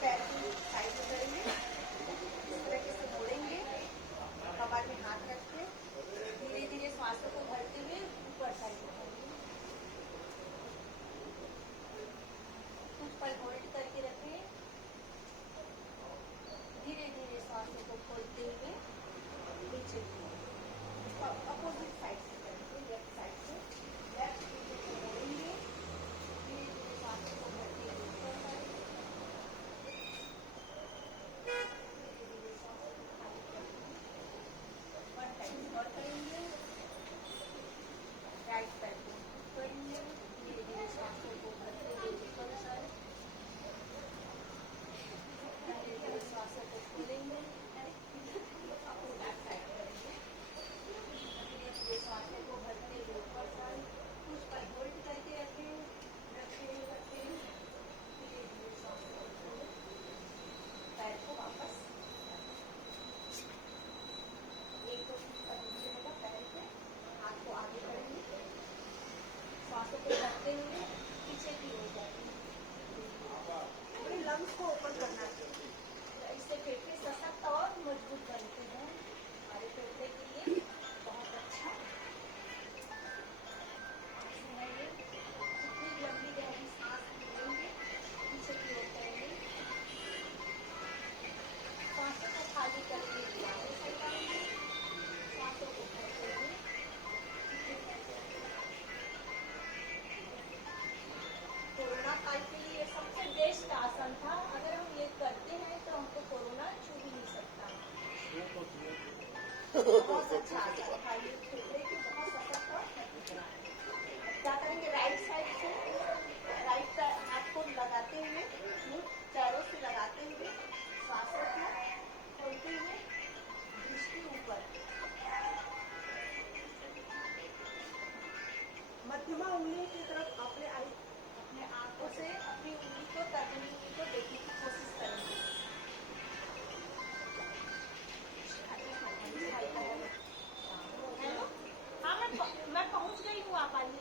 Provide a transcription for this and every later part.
पैर की साइड में करेंगे, इस तरीके से मोड़ेंगे, कमर में हाथ रख के धीरे धीरे सांसों को भरते हुए ऊपर साइड उठाएंगे, ऊपर होल्ड करके रखें, धीरे धीरे सांसों को खोलते हुए नीचे अपोजिट साइड से करेंगे, लेफ्ट साइड से लेफ्ट मोड़ेंगे, धीरे धीरे सांसों को भरते हुए ऊपर साइड, धीरे धीरे सांसों को खाली करके वन टाइम और करेंगे, राइट पैर को करेंगे, धीरे धीरे सांसों को भरते हुए ऊपर साइड, धीरे धीरे सांसों को खोलेंगे, अपनी बैक साइड करेंगे, धीरे धीरे सांसों को भरते हुए ऊपर साइड, कुछ पर होल्ड करके रखें, धीरे धीरे सांसों को खोलें, पैर को वापस एक तो रहेगा पैर पे, हाथ को आगे करेंगे, सांसों को भरते हुए पीछे की ओर जाएंगे, अपने लंग्स को ओपन करना चाहिए, इससे फेफड़े सशक्त और मजबूत बनते हैं, हमारे फेफड़े के लिए बहुत अच्छा। जितनी लंबी गहरी सांस लेंगे पीछे की ओर करेंगे, सांसों को खाली करके आगे सरकाएंगे, सांसों को भरते हुए कोरोना काल के लिए सबसे बेस्ट आसन था, अगर हम ये करते हैं तो हमको कोरोना छू भी नहीं सकता। बहुत अच्छा आसन था ये, फेफड़े की बहुत सशक्त और मजबूत बना। क्या करेंगे, राइट साइड से राइट हाथ को लगाते हुए, पैरों से लगाते हुए सांसों को खोलते हुए दृष्टि ऊपर, मध्यमा उंगली की तरफ अपने आंखों से अपनी उंगली को, तर्जनी उंगली को देखने की कोशिश करेंगे। हेलो, हाँ मैं पहुंच गई हूँ, आप आइए।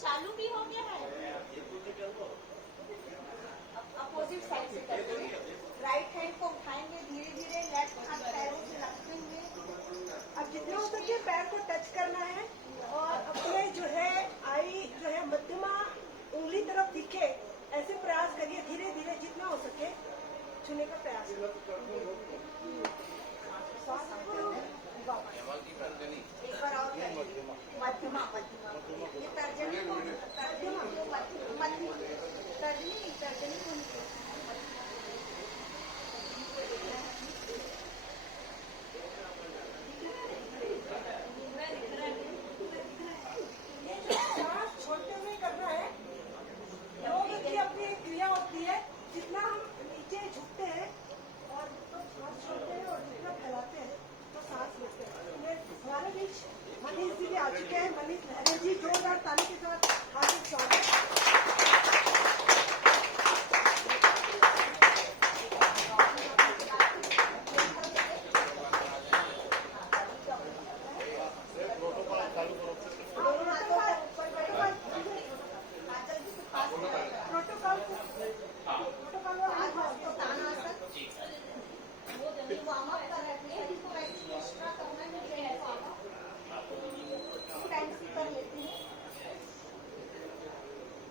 चालू भी हो गया है, अपोजिट साइड से करेंगे, राइट हैंड को उठाएंगे धीरे धीरे, लेफ्ट हाथ पैरों से रखते हुए, अब जितना हो सके पैर को टच करना है और अपने जो है आई जो है मध्यमा उंगली तरफ दिखे ऐसे प्रयास करिए, धीरे धीरे जितना हो सके छूने का प्रयास करिए। एक बार और मध्यमा ये तर्जनी को तर्जनी को छोड़ते हुए करना है। योग की अपनी एक क्रिया होती है, जितना हम नीचे झुकते हैं और तो सांस छोड़ते हैं और जितना फैलाते हैं तो सांस लेते हैं। हमारे बीच मनीष जी भी आ चुके हैं, मनीष लहरे जी, जोरदार ताली के साथ हार्दिक स्वागत।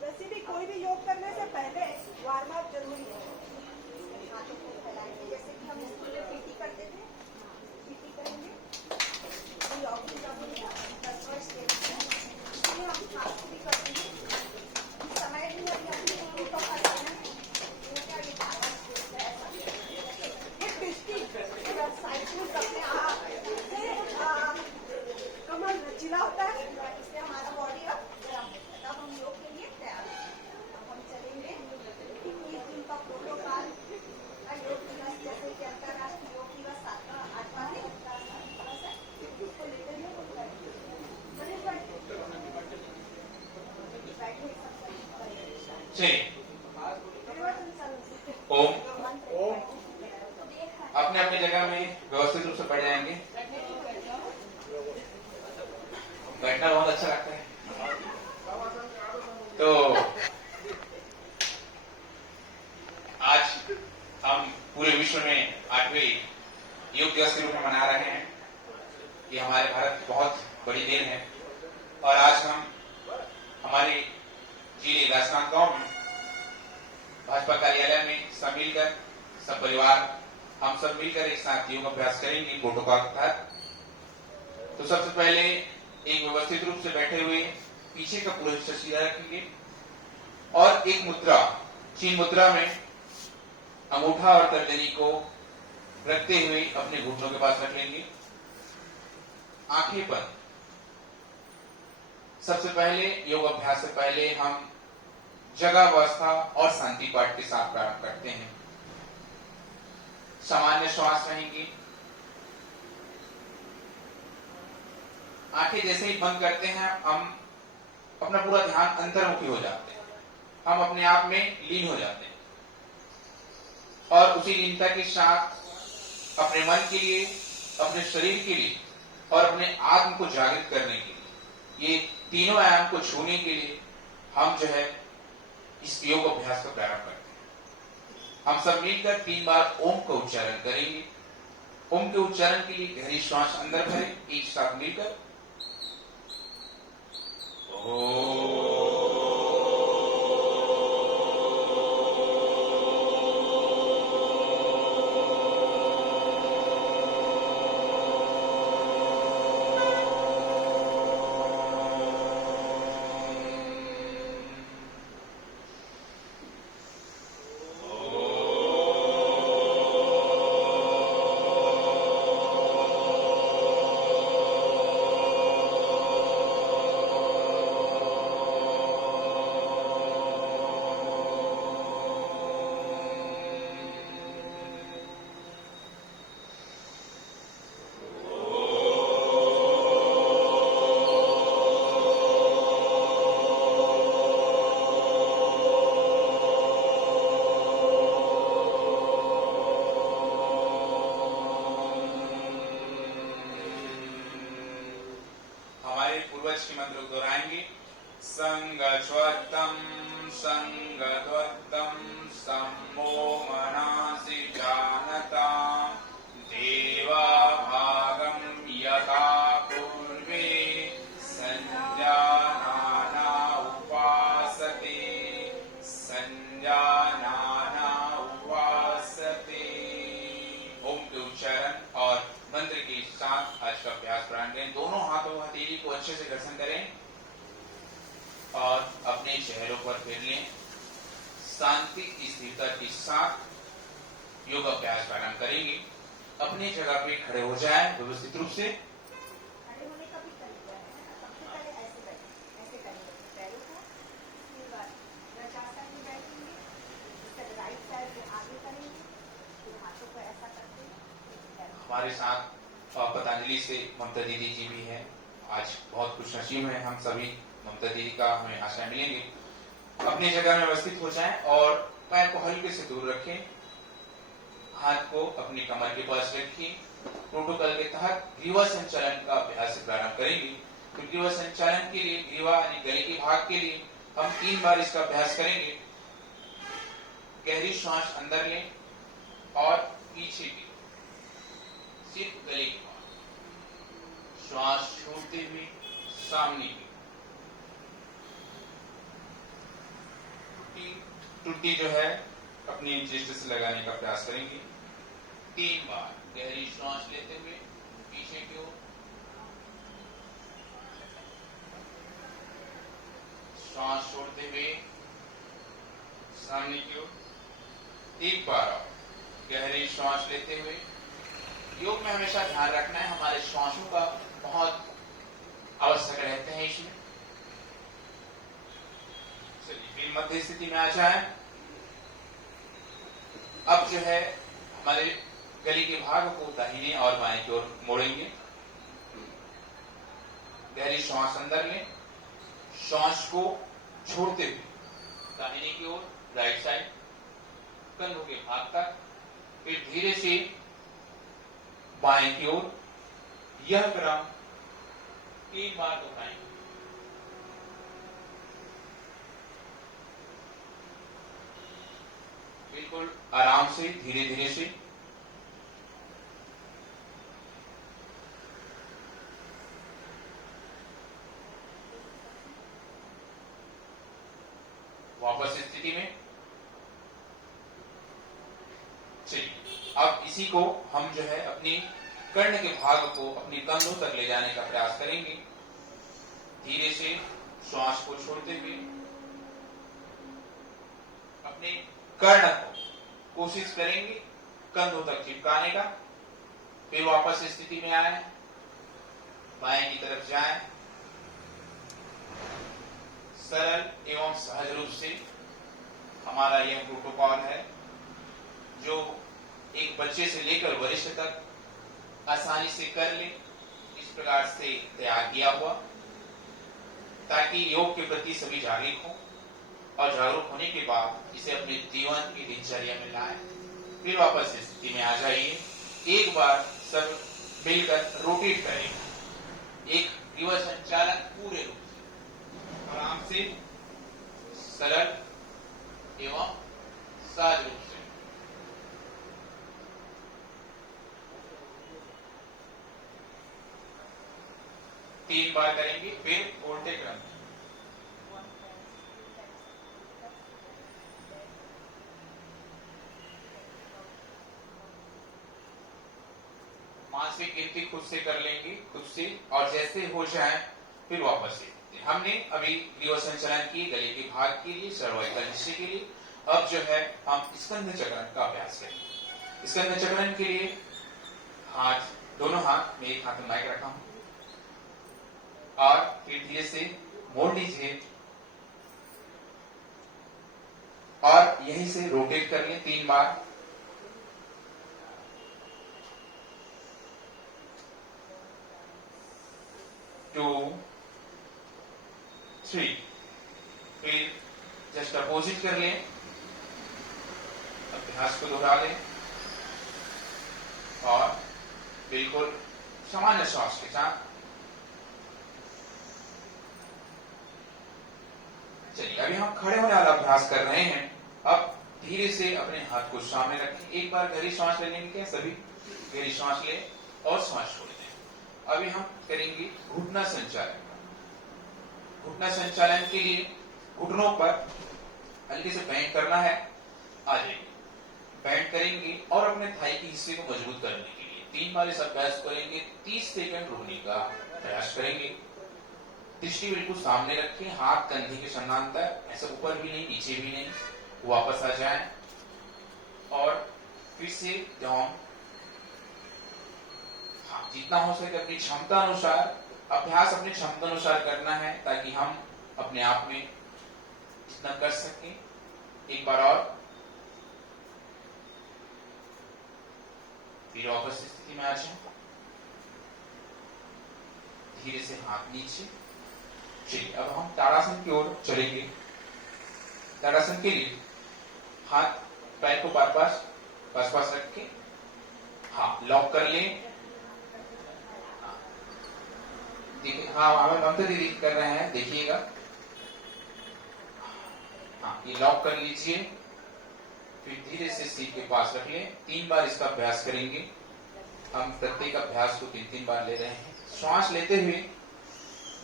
वैसे भी कोई भी योग करने से पहले वार्म अप जरूरी है। हाथों को फैलाएंगे जैसे कि हम स्कूल में पीटी करते थे, पीटी करेंगे। इसलिए हम हाथ भी करेंगे। इस समय भी हम अपनी उंगली को फैलाना है। ये दृष्टि साइकिल अपने आप से कमर लचीला होता है, इससे हमारा बॉडी अब गर्म होता है। तब हम योग के लिए तैयार हैं। अब हम चलेंगे 21 दिन का प्रोटोकॉल, योग दिवस जैसे कि अंतर्राष्ट्रीय योग दिवस 8वां दिन उसको लेकर ओम अपने अपने जगह में व्यवस्थित रूप से बैठ जाएंगे। बैठना बहुत अच्छा लगता है। तो पूरे विश्व में 8वें योग दिवस के रूप में मना रहे हैं। ये हमारे भारत की बहुत बड़ी देन है और आज हम हमारे जिले राजनांदगांव में भाजपा कार्यालय में सब मिलकर सब परिवार हम सब मिलकर एक साथ योग अभ्यास करेंगे प्रोटोकॉल के तहत। तो सबसे पहले एक व्यवस्थित रूप से बैठे हुए पीछे का पूरा हिस्सा सीधा रखेंगे और एक मुद्रा चीन मुद्रा में अंगूठा और तर्जनी को रखते हुए अपने घुटनों के पास रख लेंगे। आंखें बंद। सबसे पहले योग अभ्यास से पहले हम जगावस्था और शांति पाठ के साथ प्रारंभ करते हैं। सामान्य श्वास रहेंगी। आंखें जैसे ही बंद करते हैं हम अपना पूरा ध्यान अंतर्मुखी हो जाते हैं, हम अपने आप में लीन हो जाते हैं और उसी लीनता के साथ अपने मन के लिए, अपने शरीर के लिए और अपने आत्म को जागृत करने के लिए, ये तीनों आयाम को छूने के लिए हम जो है इस योग अभ्यास का प्रारंभ करते हैं। हम सब मिलकर 3 बार ओम का उच्चारण करेंगे। ओम के उच्चारण के लिए गहरी श्वास अंदर भरें, एक साथ मिलकर पूर्वज के मंत्र को दोहराएंगे। संगच्वत्तम संगद्वत्तम सम्मो मनासि जानता देवा भागम यथा पूर्वे संजानाना उपासते संजानाना उपासते। ओम के उच्चारण और मंत्र के साथ आज का अभ्यास प्रारंभ करें। दोनों हाथों हथेली को अच्छे से घर्षण करें और अपने चेहरों पर फेर लें। शांति की स्थिरता के साथ योग अभ्यास प्रारंभ करेंगे। अपनी जगह पे खड़े हो जाएं व्यवस्थित रूप से। खड़े होने का भी तरीका है। सबसे पहले ऐसे करेंगे पैरों को, फिर बाद वज्रासन में बैठेंगे, फिर राइट साइड में आगे करेंगे, फिर हाथों को ऐसा करते हैं। हमारे साथ पतंजलि से ममता दीदी जी भी हैं। आज बहुत खुश नसीब है हम सभी, ममता दीदी का हमें आशा मिलेंगे। अपनी जगह में व्यवस्थित हो जाएं और पैर को हल्के से दूर रखें। हाथ को अपनी कमर के पास रखिए। प्रोटोकॉल के तहत ग्रीवा संचालन का अभ्यास से प्रारंभ करेंगे। तो ग्रीवा संचालन के लिए, ग्रीवा यानी गले के भाग के लिए हम 3 बार इसका अभ्यास करेंगे। गहरी श्वास अंदर लें और पीछे की सिर्फ गले के भाग, श्वास छोड़ते हुए सामने की टुट्टी जो है अपनी चेस्ट से लगाने का प्रयास करेंगे। 3 बार गहरी श्वास लेते हुए पीछे की ओर, श्वास छोड़ते हुए सामने की ओर। 1 बार और गहरी श्वास लेते हुए। योग में हमेशा ध्यान रखना है हमारे श्वासों का बहुत आवश्यक रहते हैं इसमें। चलिए फिर मध्य स्थिति में आ जाए। अब जो है हमारे गले के भाग को दाहिने और बाएं की ओर मोड़ेंगे। गहरी श्वास अंदर लें, श्वास को छोड़ते हुए दाहिने की ओर, राइट साइड, कंधों के भाग तक, फिर धीरे से बाएं की ओर। यह क्रम 3 बार दोहराएंगे। फिर बिल्कुल आराम से, धीरे धीरे से। वापस स्थिति में। चलिए, अब इसी को हम जो है अपनी कर्ण के भाग को अपनी कंधों तक ले जाने का प्रयास करेंगे। धीरे से श्वास को छोड़ते हुए अपने कर्ण को कोशिश करेंगे कंधों तक चिपकाने का। फिर वापस स्थिति में आए, बाएं की तरफ जाएं, सरल एवं सहज रूप से। हमारा यह प्रोटोकॉल है जो एक बच्चे से लेकर वरिष्ठ तक आसानी से कर ले, इस प्रकार से तैयार किया हुआ, ताकि योग के प्रति सभी जागरूक हो और जागरूक होने के बाद इसे अपने जीवन की दिनचर्या में लाए। फिर वापस स्थिति में आ जाइए। एक बार सब मिलकर रोटेट करें, एक रिवर्स संचालन पूरे रूप से, आराम से, सरल एवं सहज रूप से। तीन बार करेंगे, फिर उल्टे क्रम में। मानसिक गिनती खुद से कर लेंगे, खुद से, और जैसे हो जाए फिर वापस से। हमने अभी रिवर्स संचालन किए गले के भाग के लिए, सर्वाइकल हिस्से के लिए। अब जो है हम स्कंध चक्रण का अभ्यास करेंगे। स्कंध चक्रण के लिए हाथ, दोनों हाथ में, एक हाथ में माइक रखा हूं, और फिर धीरे से मोड़ लीजिए और यहीं से रोटेट कर लें 3 बार। टू, 3, फिर जस्ट अपोजिट कर लें, अभ्यास को दोहरा लें और बिल्कुल सामान्य श्वास के साथ। चलिए, अभी हम खड़े होने वाला अभ्यास कर रहे हैं। अब धीरे से अपने हाथ को सामने रखें। एक बार गहरी सांस लेने के लिए सभी गहरी सांस लें और सांस छोड़ दें। अभी हम करेंगे घुटना संचालन। घुटना संचालन के लिए घुटनों पर हल्के से बैंड करना है। आ जाइए, बैंड करेंगे और अपने थाई के हिस्से को मजबूत करने के लिए 3 बार इस अभ्यास करेंगे। 30 सेकंड रुकने का प्रयास करेंगे। दृष्टि बिल्कुल सामने रखें, हाथ कंधे के समानांतर, ऐसा ऊपर भी नहीं, नीचे भी नहीं। वापस आ जाएं और फिर से डाउन। हाँ, जितना हो सके अपनी क्षमता अनुसार अभ्यास, अपनी क्षमता अनुसार करना है, ताकि हम अपने आप में जितना कर सकें। एक बार और, फिर वापस स्थिति में आ जाए। धीरे से हाथ नीचे। चलिए, अब हम ताड़ासन की ओर चलेंगे। ताड़ासन के लिए हाथ पैर को पास रख के, हाँ, लॉक कर लें। देखिए, हाँ, हमें ममता दीदी कर रहे हैं, देखिएगा। हाँ, ये लॉक कर लीजिए, फिर धीरे से सीट के पास रख लें। 3 बार इसका अभ्यास करेंगे। हम प्रत्येक अभ्यास को 3-3 बार ले रहे हैं। श्वास लेते हुए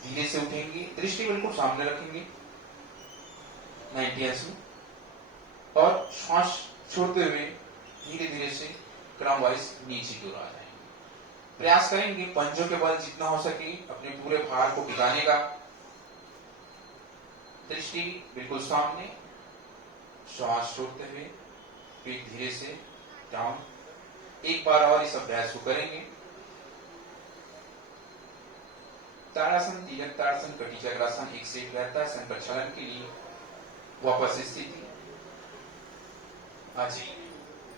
धीरे से उठेंगे, दृष्टि बिल्कुल सामने रखेंगे 90 में, और श्वास छोड़ते हुए धीरे धीरे से क्रम वाइज नीचे की ओर आ जाएंगे। प्रयास करेंगे पंजों के बल जितना हो सके अपने पूरे भार को टिकाने का। दृष्टि बिल्कुल सामने, श्वास छोड़ते हुए फिर धीरे से डाउन। एक बार और इस अभ्यास को करेंगे। ताड़ासन, तिलक ताड़ासन, कटी चक्रासन एक से एक रहता है संप्रक्षालन के लिए। वापस स्थिति आ जाइए,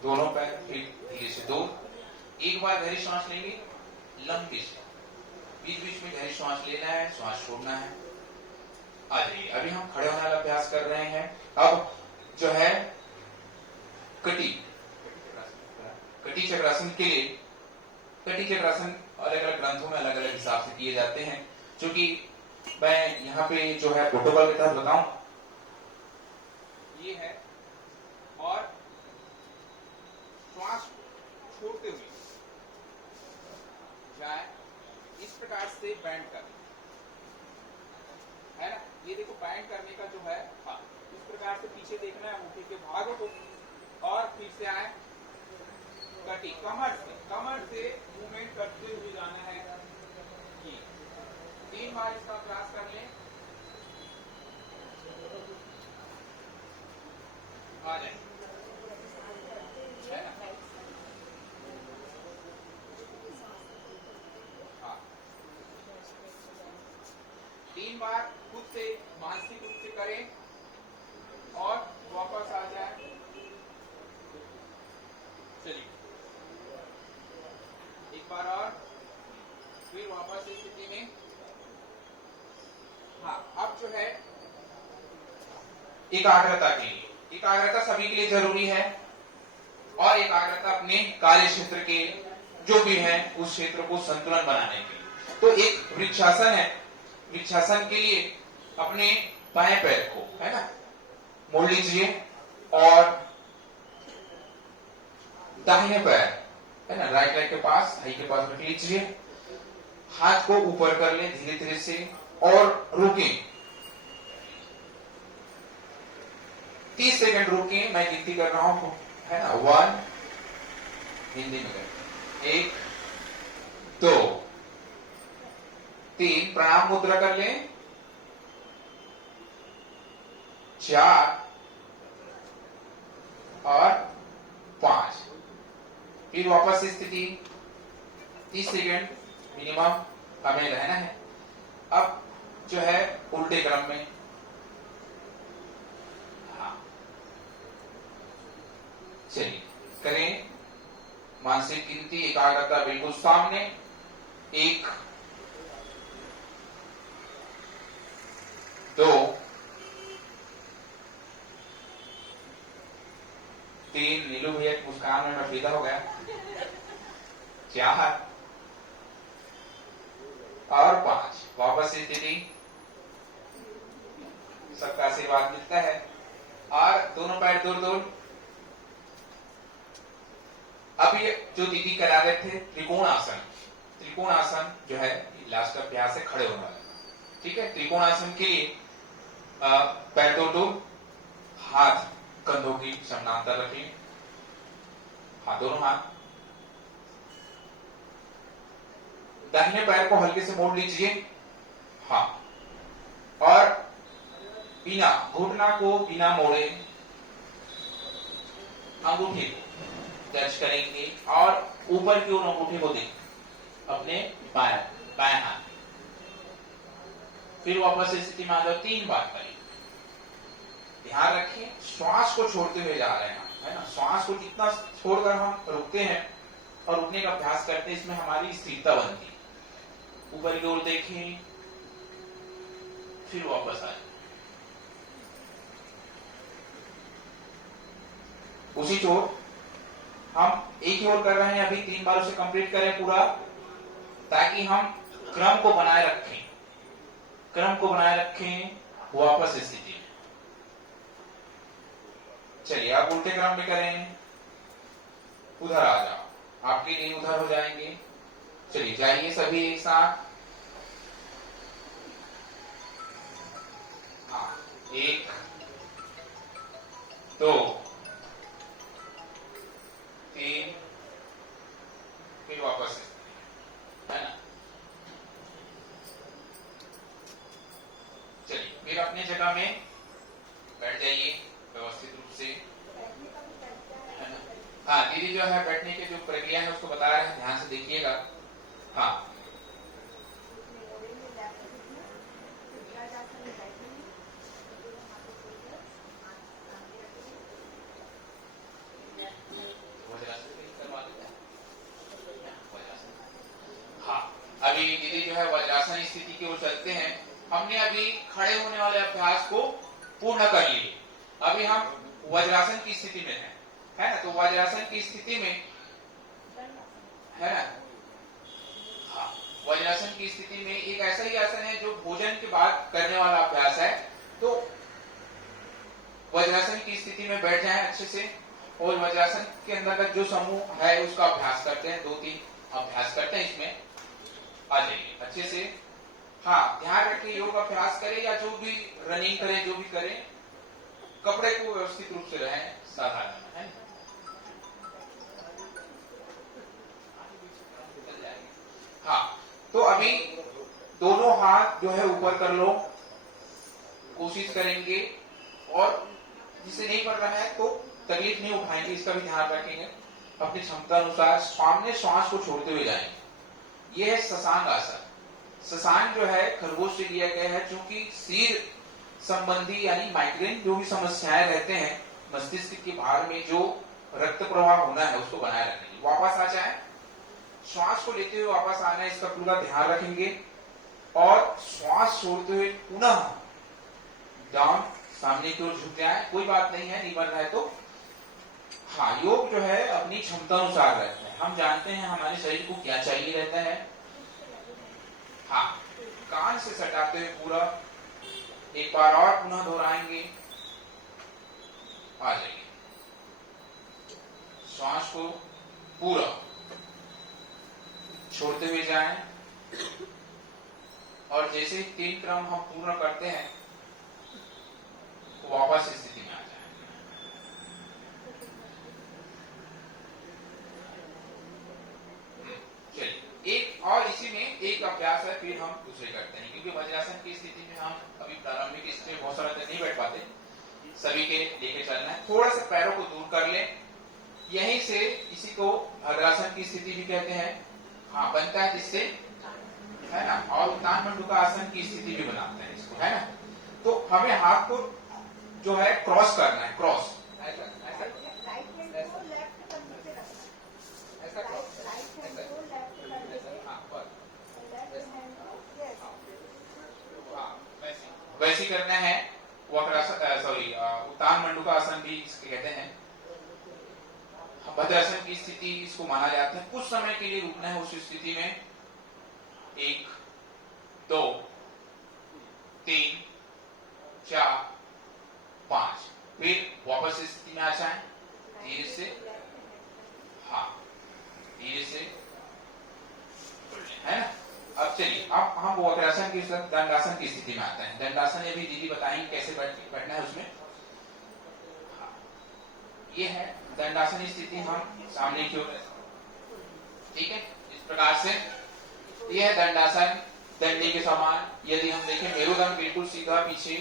दोनों पैर फिर धीरे से 2। एक बार गहरी सांस लेंगे, लंबी से, बीच बीच में गहरी सांस लेना है, श्वास छोड़ना है। आ जाइए, अभी हम खड़े होने वाला अभ्यास कर रहे हैं। अब जो है कटी चक्रासन के लिए, कटी चक्रासन अलग अलग ग्रंथों में अलग अलग हिसाब से किए जाते हैं, क्योंकि मैं यहाँ पे जो है प्रोटोकॉल के तहत बताऊं, ये है और प्रकार से बैंड कर, है ना। ये देखो बैंड करने का जो है, हाँ, इस प्रकार से पीछे देखना है मुट्ठी के भागों को, और फिर से आए कटी, कमर से मूवमेंट करते हुए जाना है। ये 3 बार इसका अभ्यास कर लें, आ जाए, है ना। हाँ, 3 बार खुद से मानसिक रूप से करें और वापस आ जाए। चलिए एक बार और, फिर वापस इस स्थिति में। हाँ, अब जो है एकाग्रता के लिए, एकाग्रता सभी के लिए जरूरी है, और एकाग्रता अपने कार्य क्षेत्र के जो भी है उस क्षेत्र को संतुलन बनाने के लिए। तो एक वृक्षासन है, वृक्षासन के लिए अपने बाएं पैर को, है ना, मोड़ लीजिए और दाहिने पैर, है ना, राइट लेग के पास, हाई के पास रख लीजिए, हाथ को ऊपर कर ले धीरे धीरे से और रुकें, 30 सेकंड रुकें। मैं गिनती कर रहा हूं, है ना, 1, हिंदी में करें, 1, 2, 3, प्रणाम मुद्रा कर लें, 4 और 5, फिर वापस स्थिति, 30 सेकंड मिनिमम हमें रहना है। अब जो है उल्टे क्रम में, हाँ, चलिए करें, मानसिक गिनती, एकाग्रता बिल्कुल सामने, 1, 2, 3, नीलू भैया मुस्कान में फिदा हो गया, 4 और 5, वापस स्थिति, सबका आशीर्वाद मिलता है, और दोनों पैर दूर दूर। अब ये जो दीदी करा रहे थे त्रिकोण आसन, त्रिकोण आसन जो है लास्ट अभ्यास है खड़े होने वाला, ठीक है। त्रिकोण आसन के लिए पैर दूर दूर, हाथ कंधों की समानांतर रखिए, हाँ, दोनों हाथ, दाहिने पैर को हल्के से मोड़ लीजिए, हाँ, और बिना घुटना को बिना मोड़े अंगूठे को टच करेंगे और ऊपर की ओर अंगूठे को दें अपने बाएं हाथ, फिर वापस स्थिति में आ जाओ, 3 बार करें। ध्यान रखिए श्वास को छोड़ते हुए जा रहे हैं, है ना, श्वास को जितना छोड़कर हम रुकते हैं और रुकने का अभ्यास करते हैं, इसमें हमारी स्थिरता बनती है। ऊपर की ओर देखें, फिर वापस आए, उसी चोट हम एक ही ओर कर रहे हैं, अभी 3 बार उसे कंप्लीट करें पूरा, ताकि हम क्रम को बनाए रखें, क्रम को बनाए रखें। वापस स्थिति में, चलिए आप उल्टे क्रम में करें, उधर आ जाओ, आपके लिए उधर हो जाएंगे। चलिए जाइए सभी एक साथ, हाँ, 1, 2, 3, फिर वापस, है ना। चलिए फिर अपनी जगह में बैठ जाइए व्यवस्थित रूप से, है ना। हाँ, दीदी जो है बैठने की जो प्रक्रिया है उसको बता रहे हैं, ध्यान से देखिएगा। हाँ, अभी दीदी जो है वज्रासन स्थिति की ओर चलते हैं। हमने अभी खड़े होने वाले अभ्यास को पूर्ण कर लिए, अभी हम वज्रासन की स्थिति में हैं, है ना। तो वज्रासन की स्थिति में, है ना, हाँ, वज्रासन की स्थिति में एक ऐसा ही आसन है जो भोजन के बाद करने वाला अभ्यास है। तो वज्रासन की स्थिति में बैठ जाएं अच्छे से, और वज्रासन के अंतर्गत जो समूह है उसका अभ्यास करते हैं, 2-3 अभ्यास करते हैं इसमें। आ जाइए अच्छे से। हाँ, ध्यान रखें, योग अभ्यास करें या जो भी रनिंग करें, जो भी करें, कपड़े को व्यवस्थित रूप से रहें, साधारण है। हाँ, तो अभी दोनों हाथ जो है ऊपर कर लो, कोशिश करेंगे, और जिसे नहीं पड़ रहा है तो तकलीफ नहीं उठाएंगे, इसका भी ध्यान रखेंगे। अपनी क्षमता अनुसार सामने श्वास को छोड़ते हुए जाएंगे। यह है शशांक आसन। शशांक जो है खरगोश से लिया गया है, क्योंकि सिर संबंधी यानी माइग्रेन जो भी समस्याएं रहते हैं, मस्तिष्क के भाग में जो रक्त प्रवाह होना है उसको बनाए रखेंगे। वापस आ जाए, श्वास को लेते हुए वापस आना है, इसका पूरा ध्यान रखेंगे। और श्वास छोड़ते हुए पुनः डाउन, सामने की ओर झुक जाए, कोई बात नहीं है, नहीं बन रहा है तो। हाँ, योग जो है अपनी क्षमता अनुसार रहता है। हम जानते हैं हमारे शरीर को क्या चाहिए रहता है। हाँ, कान से सटाते हुए पूरा एक बार और पुनः दोहराएंगे। आ जाइए, श्वास को पूरा छोड़ते हुए जाएं, और जैसे 3 क्रम हम पूर्ण करते हैं वापस स्थिति में आ जाए। चलिए, एक और इसी में एक अभ्यास है, फिर हम दूसरे करते हैं, क्योंकि वज्रासन की स्थिति में हम अभी प्रारंभिक स्थिति में बहुत सारा देर नहीं बैठ पाते, सभी के लेके चलना है। थोड़ा सा पैरों को दूर कर ले, यहीं से इसी को भद्रासन की स्थिति भी कहते हैं। हाँ, बनता है जिससे, है ना, और उत्तान मंडूका आसन की स्थिति भी बनाते हैं इसको, है ना। तो हमें हाथ को जो है क्रॉस करना है, क्रॉस ऐसा, वैसे करना है। वक्रासन, सॉरी, उत्तान मंडूका आसन भी इसके कहते हैं। भद्रासन की स्थिति इसको माना जाता है। कुछ समय के लिए रुकना है उस स्थिति में, 1 2 3 4 5, फिर वापस स्थिति में आ जाए धीरे से। हाँ, धीरे से, है ना। अब चलिए, अब हम वक्रासन की दंडासन की स्थिति में आते हैं। दंडासन ये भी दीदी बताएंगे कैसे बैठना है उसमें। हाँ, ये है दंडासन स्थिति, हम सामने की ओर, ठीक है, इस प्रकार से। यह है दंडासन, दंडे के समान। यदि हम देखें, मेरुदंड बिल्कुल सीधा पीछे,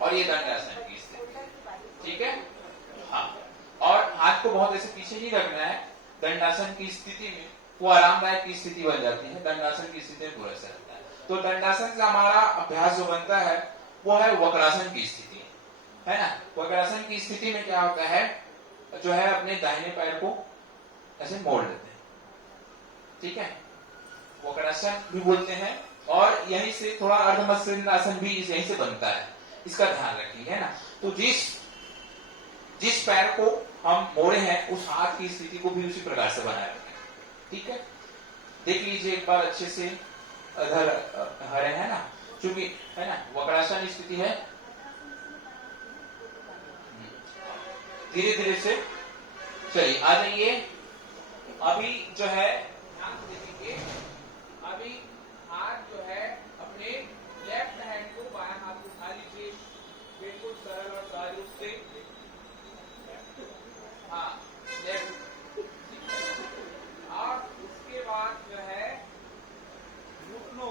और ये दंडासन की स्थिति, ठीक है। हाँ, और हाथ को बहुत ऐसे पीछे नहीं रखना है। दंडासन की स्थिति में वो आरामदायक की स्थिति बन जाती है, दंडासन की स्थिति में पूरा ऐसा रहता है। तो दंडासन से हमारा अभ्यास जो बनता है वो है वक्रासन की स्थिति, है ना। वक्रासन की स्थिति में क्या होता है, जो है अपने दाहिने पैर को ऐसे मोड़ लेते हैं, ठीक है, वक्रासन भी बोलते हैं। और यहीं से थोड़ा अर्धमत्स्येन्द्रासन भी यहीं से बनता है, इसका ध्यान रखिए, है ना। तो जिस पैर को हम मोड़े हैं उस हाथ की स्थिति को भी उसी प्रकार से बनाए रखें, ठीक है। देख लीजिए एक बार अच्छे से, इधर हरे है ना, चूंकि, है ना, वक्रासन स्थिति है। धीरे धीरे से चलिए, आ जाइए। अभी जो है ध्यान से देखेंगे, अभी हाथ जो है अपने लेफ्ट हैंड को, बायां हाथ को उठा लीजिए, बिल्कुल सरल और सहज रूप से। हाँ, लेफ्ट, और उसके बाद जो है घुटनों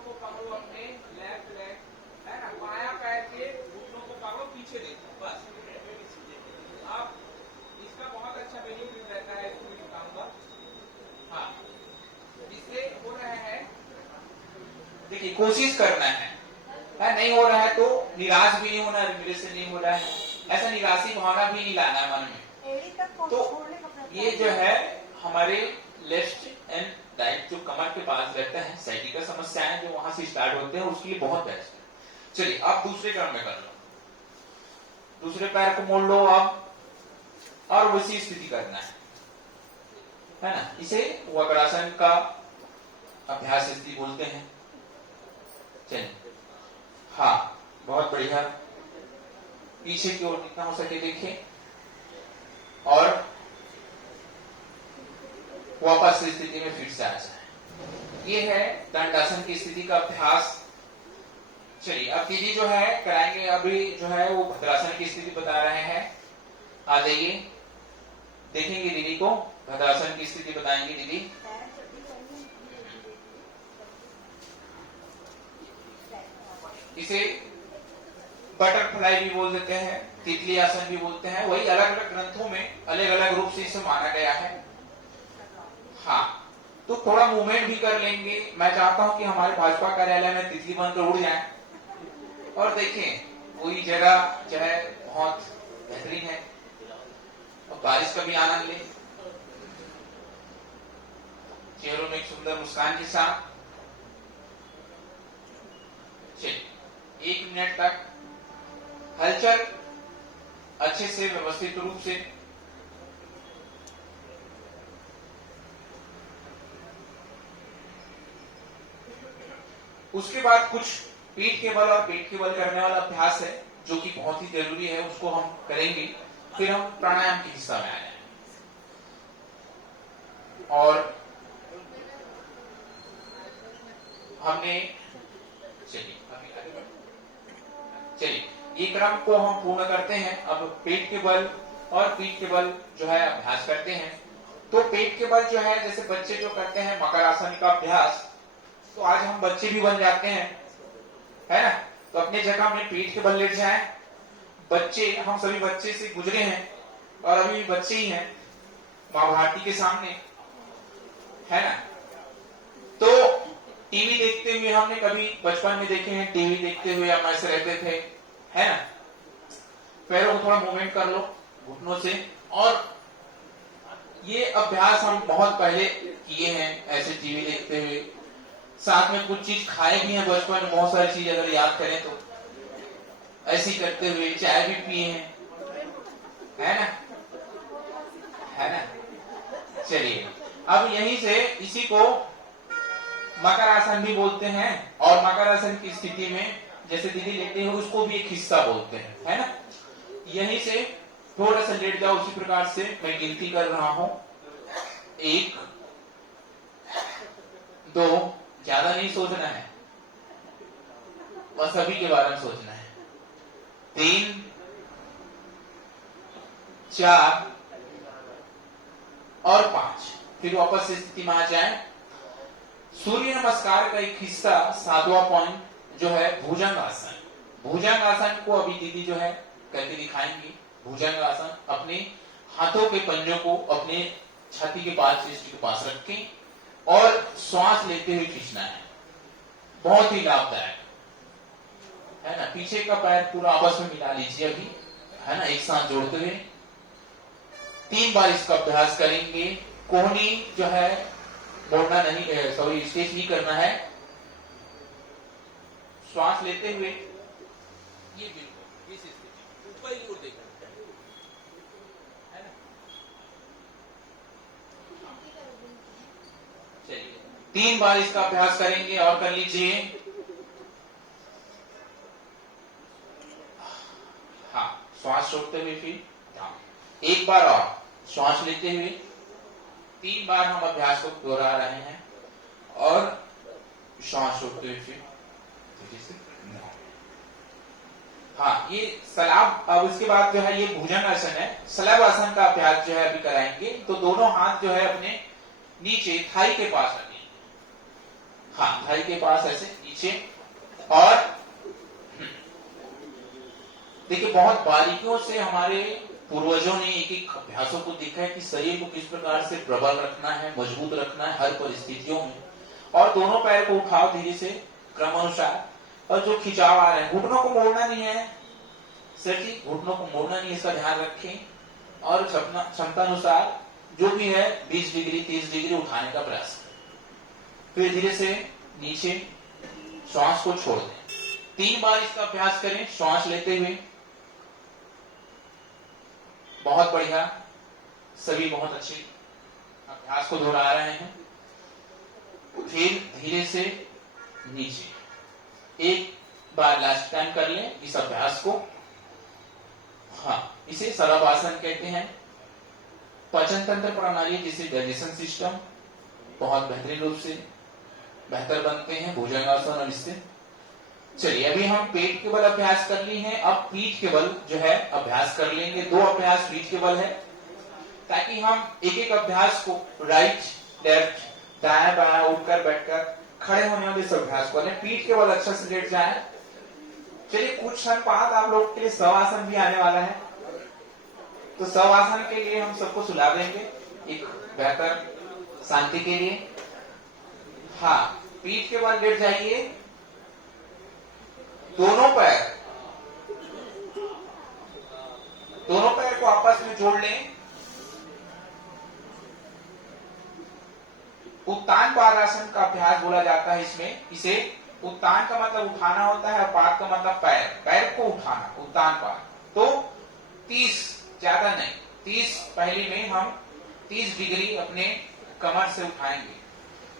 को पकड़ो अपने लेफ्ट लेग, है ना, बायां पैर के घुटनों को पकड़ो, पीछे देखो, बस। अब इसका बहुत अच्छा बेनिफिट रहता है, इसको भी दिखाऊंगा। हाँ, इससे हो रहा है, देखिए कोशिश करना है, नहीं हो रहा है तो निराश भी नहीं होना, मेरे से नहीं हो रहा है, ऐसा निराशी भावना भी नहीं लाना है मन में। तो ये जो है हमारे लेफ्ट एंड राइट जो कमर के पास रहता है, साइटिका समस्याएं जो वहां से स्टार्ट होते हैं, उसके लिए बहुत बेस्ट है। चलिए, आप दूसरे क्रम में कर लो, दूसरे पैर को मोड़ लो अब, और वैसी स्थिति करना है ना। इसे वक्रासन का अभ्यास स्थिति बोलते हैं। चलिए, हाँ, बहुत बढ़िया, पीछे की ओर जितना हो सके देखें, और वापस स्थिति में फिर से आ जाए। ये है दंडासन की स्थिति का अभ्यास। चलिए अब दीदी जो है कराएंगे, अभी जो है वो भद्रासन की स्थिति बता रहे हैं। आ जाइए, देखेंगे दीदी को, भद्रासन की स्थिति बताएंगे दीदी। इसे बटरफ्लाई भी बोल देते हैं, तितली आसन भी बोलते हैं, वही अलग अलग ग्रंथों में अलग अलग रूप से इसे माना गया है। हाँ, तो थोड़ा मूवमेंट भी कर लेंगे। मैं चाहता हूं कि हमारे भाजपा कार्यालय में तितली बनकर उड़ जाए और देखें, पूरी जगह जो है बहुत बेहतरीन है और बारिश का भी आनंद ले, चेहरों में एक सुंदर मुस्कान के साथ। चलिए 1 मिनट तक हलचल अच्छे से व्यवस्थित रूप से। उसके बाद कुछ पीठ के बल और पेट के बल करने वाला अभ्यास है जो कि बहुत ही जरूरी है, उसको हम करेंगे। फिर हम प्राणायाम के हिस्सा में आ जाएंगे। और हमने चलिए ये क्रम को हम पूर्ण करते हैं। अब पेट के बल और पीठ के बल जो है अभ्यास करते हैं। तो पेट के बल जो है, जैसे बच्चे जो करते हैं मकर आसन का अभ्यास, तो आज हम बच्चे भी बन जाते हैं, है ना। तो अपने जगह में पेट के बल लेट जाए। बच्चे, हम सभी बच्चे से गुजरे हैं और अभी भी बच्चे ही हैं माँ भारती के सामने, है ना। तो टीवी देखते हुए हमने कभी बचपन में देखे हैं, टीवी देखते हुए हम ऐसे रहते थे, है ना। पैरों को थोड़ा मूवमेंट कर लो घुटनों से। और ये अभ्यास हम बहुत पहले किए हैं ऐसे टीवी देखते हुए। साथ में कुछ चीज खाए भी हैं बचपन में, बहुत सारी चीज अगर याद करें तो ऐसी करते हुए चाय भी पिए हैं, है ना, है ना। चलिए अब यहीं से इसी को मकर आसन भी बोलते हैं। और मकर आसन की स्थिति में जैसे दीदी लेते हैं उसको भी एक हिस्सा बोलते हैं, है ना। यहीं से थोड़ा सा लेट जाओ, उसी प्रकार से मैं गिनती कर रहा हूं। 1 2, ज्यादा नहीं सोचना है, बस अभी के बारे में सोचना है। 3 4 और 5। फिर वापस से स्थिति में आ जाए। सूर्य नमस्कार का एक हिस्सा 7वां पॉइंट जो है भुजंग आसन। भुजंग आसन को अभी दीदी जो है करके दिखाएंगी। भुजंग आसन, अपने हाथों के पंजों को अपने छाती के पास, चेस्ट के पास रखें और श्वास लेते हुए खींचना है। बहुत ही लाभदायक है ना। पीछे का पैर पूरा आपस में मिला लीजिए अभी, है ना, एक साथ जोड़ते हुए 3 बार इसका अभ्यास करेंगे। कोहनी जो है मोड़ना नहीं, सॉरी स्ट्रेच नहीं करना है। श्वास लेते हुए ये बिल्कुल इस स्थिति ऊपर की ओर देखना है ना। चलिए 3 बार इसका अभ्यास करेंगे और कर लीजिए। हाँ, श्वास छोड़ते हुए फिर 1 बार और श्वास लेते हुए। 3 बार हम अभ्यास को दोहरा रहे हैं और श्वास छोड़ते हुए फिर। हाँ, ये सलाब। अब उसके बाद जो है ये भुजंग आसन है। सलाब आसन का अभ्यास जो है अभी कराएंगे। तो दोनों हाथ जो है अपने नीचे थाई के पास रखेंगे। हाँ, थाई के पास ऐसे नीचे। और देखिए बहुत बारीकियों से हमारे पूर्वजों ने एक एक अभ्यासों को देखा है कि शरीर को किस प्रकार से प्रबल रखना है, मजबूत रखना है हर परिस्थितियों में। और दोनों पैर को उठाओ धीरे से क्रम अनुसार। और जो खिंचाव आ रहा है, घुटनों को मोड़ना नहीं है सर जी, घुटनों को मोड़ना नहीं है, इसका ध्यान रखें। और क्षमता अनुसार जो भी है 20 डिग्री 30 डिग्री उठाने का प्रयास करें। फिर धीरे से नीचे श्वास को छोड़ दें। 3 बार इसका अभ्यास करें श्वास लेते हुए। बहुत बढ़िया, सभी बहुत अच्छे अभ्यास को दोहरा रहे हैं। फिर धीरे से नीचे 1 बार लास्ट टाइम कर लें इस अभ्यास को। हाँ, इसे सलाब आसन कहते हैं। पाचन तंत्र प्रणाली जिसे डाइजेशन सिस्टम बहुत बेहतरीन रूप से बेहतर बनते हैं भुजंगासन और इससे। चलिए अभी हम पेट के बल अभ्यास कर ली हैं, अब पीठ के बल जो है अभ्यास कर लेंगे। 2 अभ्यास पीठ के बल है, ताकि हम एक एक अभ्यास को राइट लेफ्ट दाएं बाएं उठकर बैठकर खड़े होने वाले इस अभ्यास को करें, पीठ के बल अच्छा से लेट जाए। चलिए कुछ क्षण बाद आप लोग के लिए शवासन भी आने वाला है, तो शवासन के लिए हम सबको सुला देंगे एक बेहतर शांति के लिए। हाँ, पीठ के बल लेट जाइए, दोनों पैर को आपस में जोड़ लें। उत्तान पादासन का अभ्यास बोला जाता है इसमें। इसे उत्तान का मतलब उठाना होता है और पाद का मतलब पैर को उठाना, उत्तान पाद। तो 30 ज्यादा नहीं, 30 पहली में हम 30 डिग्री अपने कमर से उठाएंगे।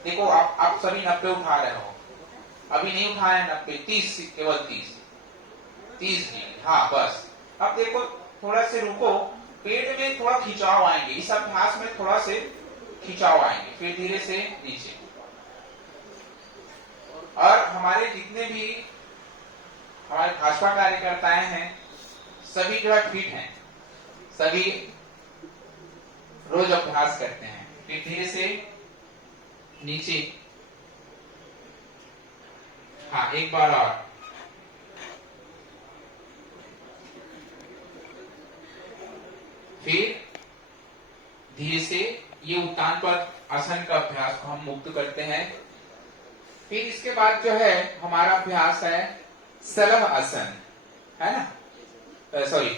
देखो आप सभी 90 उठा रहे हो, अभी नहीं उठाए 90, 30 केवल 30 डिग्री। हाँ बस, अब देखो थोड़ा से रुको, पेट में थोड़ा खिंचाव आएंगे, इस अभ्यास में थोड़ा से खिंचाव आएंगे, फिर धीरे से नीचे। और हमारे जितने भी हमारे भाजपा कार्यकर्ताएं हैं सभी जो है फिट हैं, सभी रोज अभ्यास करते हैं। फिर धीरे से नीचे। हाँ एक बार और। फिर धीरे से ये उत्तान पद आसन का अभ्यास को हम मुक्त करते हैं। फिर इसके बाद जो है हमारा अभ्यास है सलभ आसन, है ना, सॉरी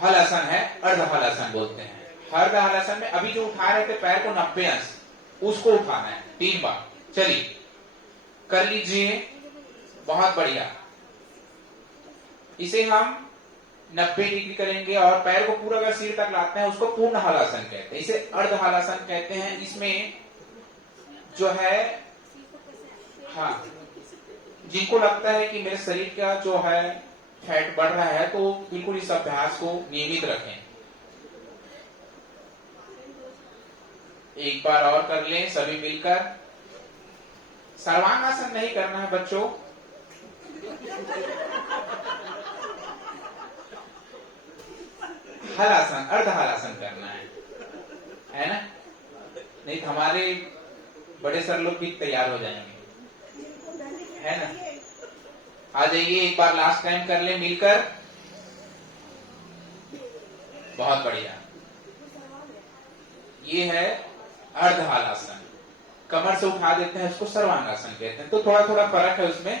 हल आसन है, अर्ध हल आसन बोलते हैं। अर्ध हल आसन में अभी जो उठा रहे थे पैर को 90 अंश, उसको उठाना है 3 बार। चलिए कर लीजिए, बहुत बढ़िया। इसे हम 90 डिग्री करेंगे और पैर को पूरा अगर सिर तक लाते हैं उसको पूर्ण हलासन कहते हैं, इसे अर्ध हलासन कहते हैं। इसमें जो है, हाँ, जिनको लगता है कि मेरे शरीर का जो है फैट बढ़ रहा है तो बिल्कुल इस अभ्यास को नियमित रखें। एक बार और कर लें सभी मिलकर। सर्वांगासन नहीं करना है बच्चों, हलासन, अर्ध हलासन करना है ना, नहीं तो हमारे बड़े सर लोग भी तैयार हो जाएंगे, है ना। आ जाइए एक बार लास्ट टाइम कर ले मिलकर, बहुत बढ़िया। ये है अर्ध हलासन, कमर से उठा देते हैं, उसको सर्वांगासन कहते हैं। तो थोड़ा थोड़ा फर्क है उसमें।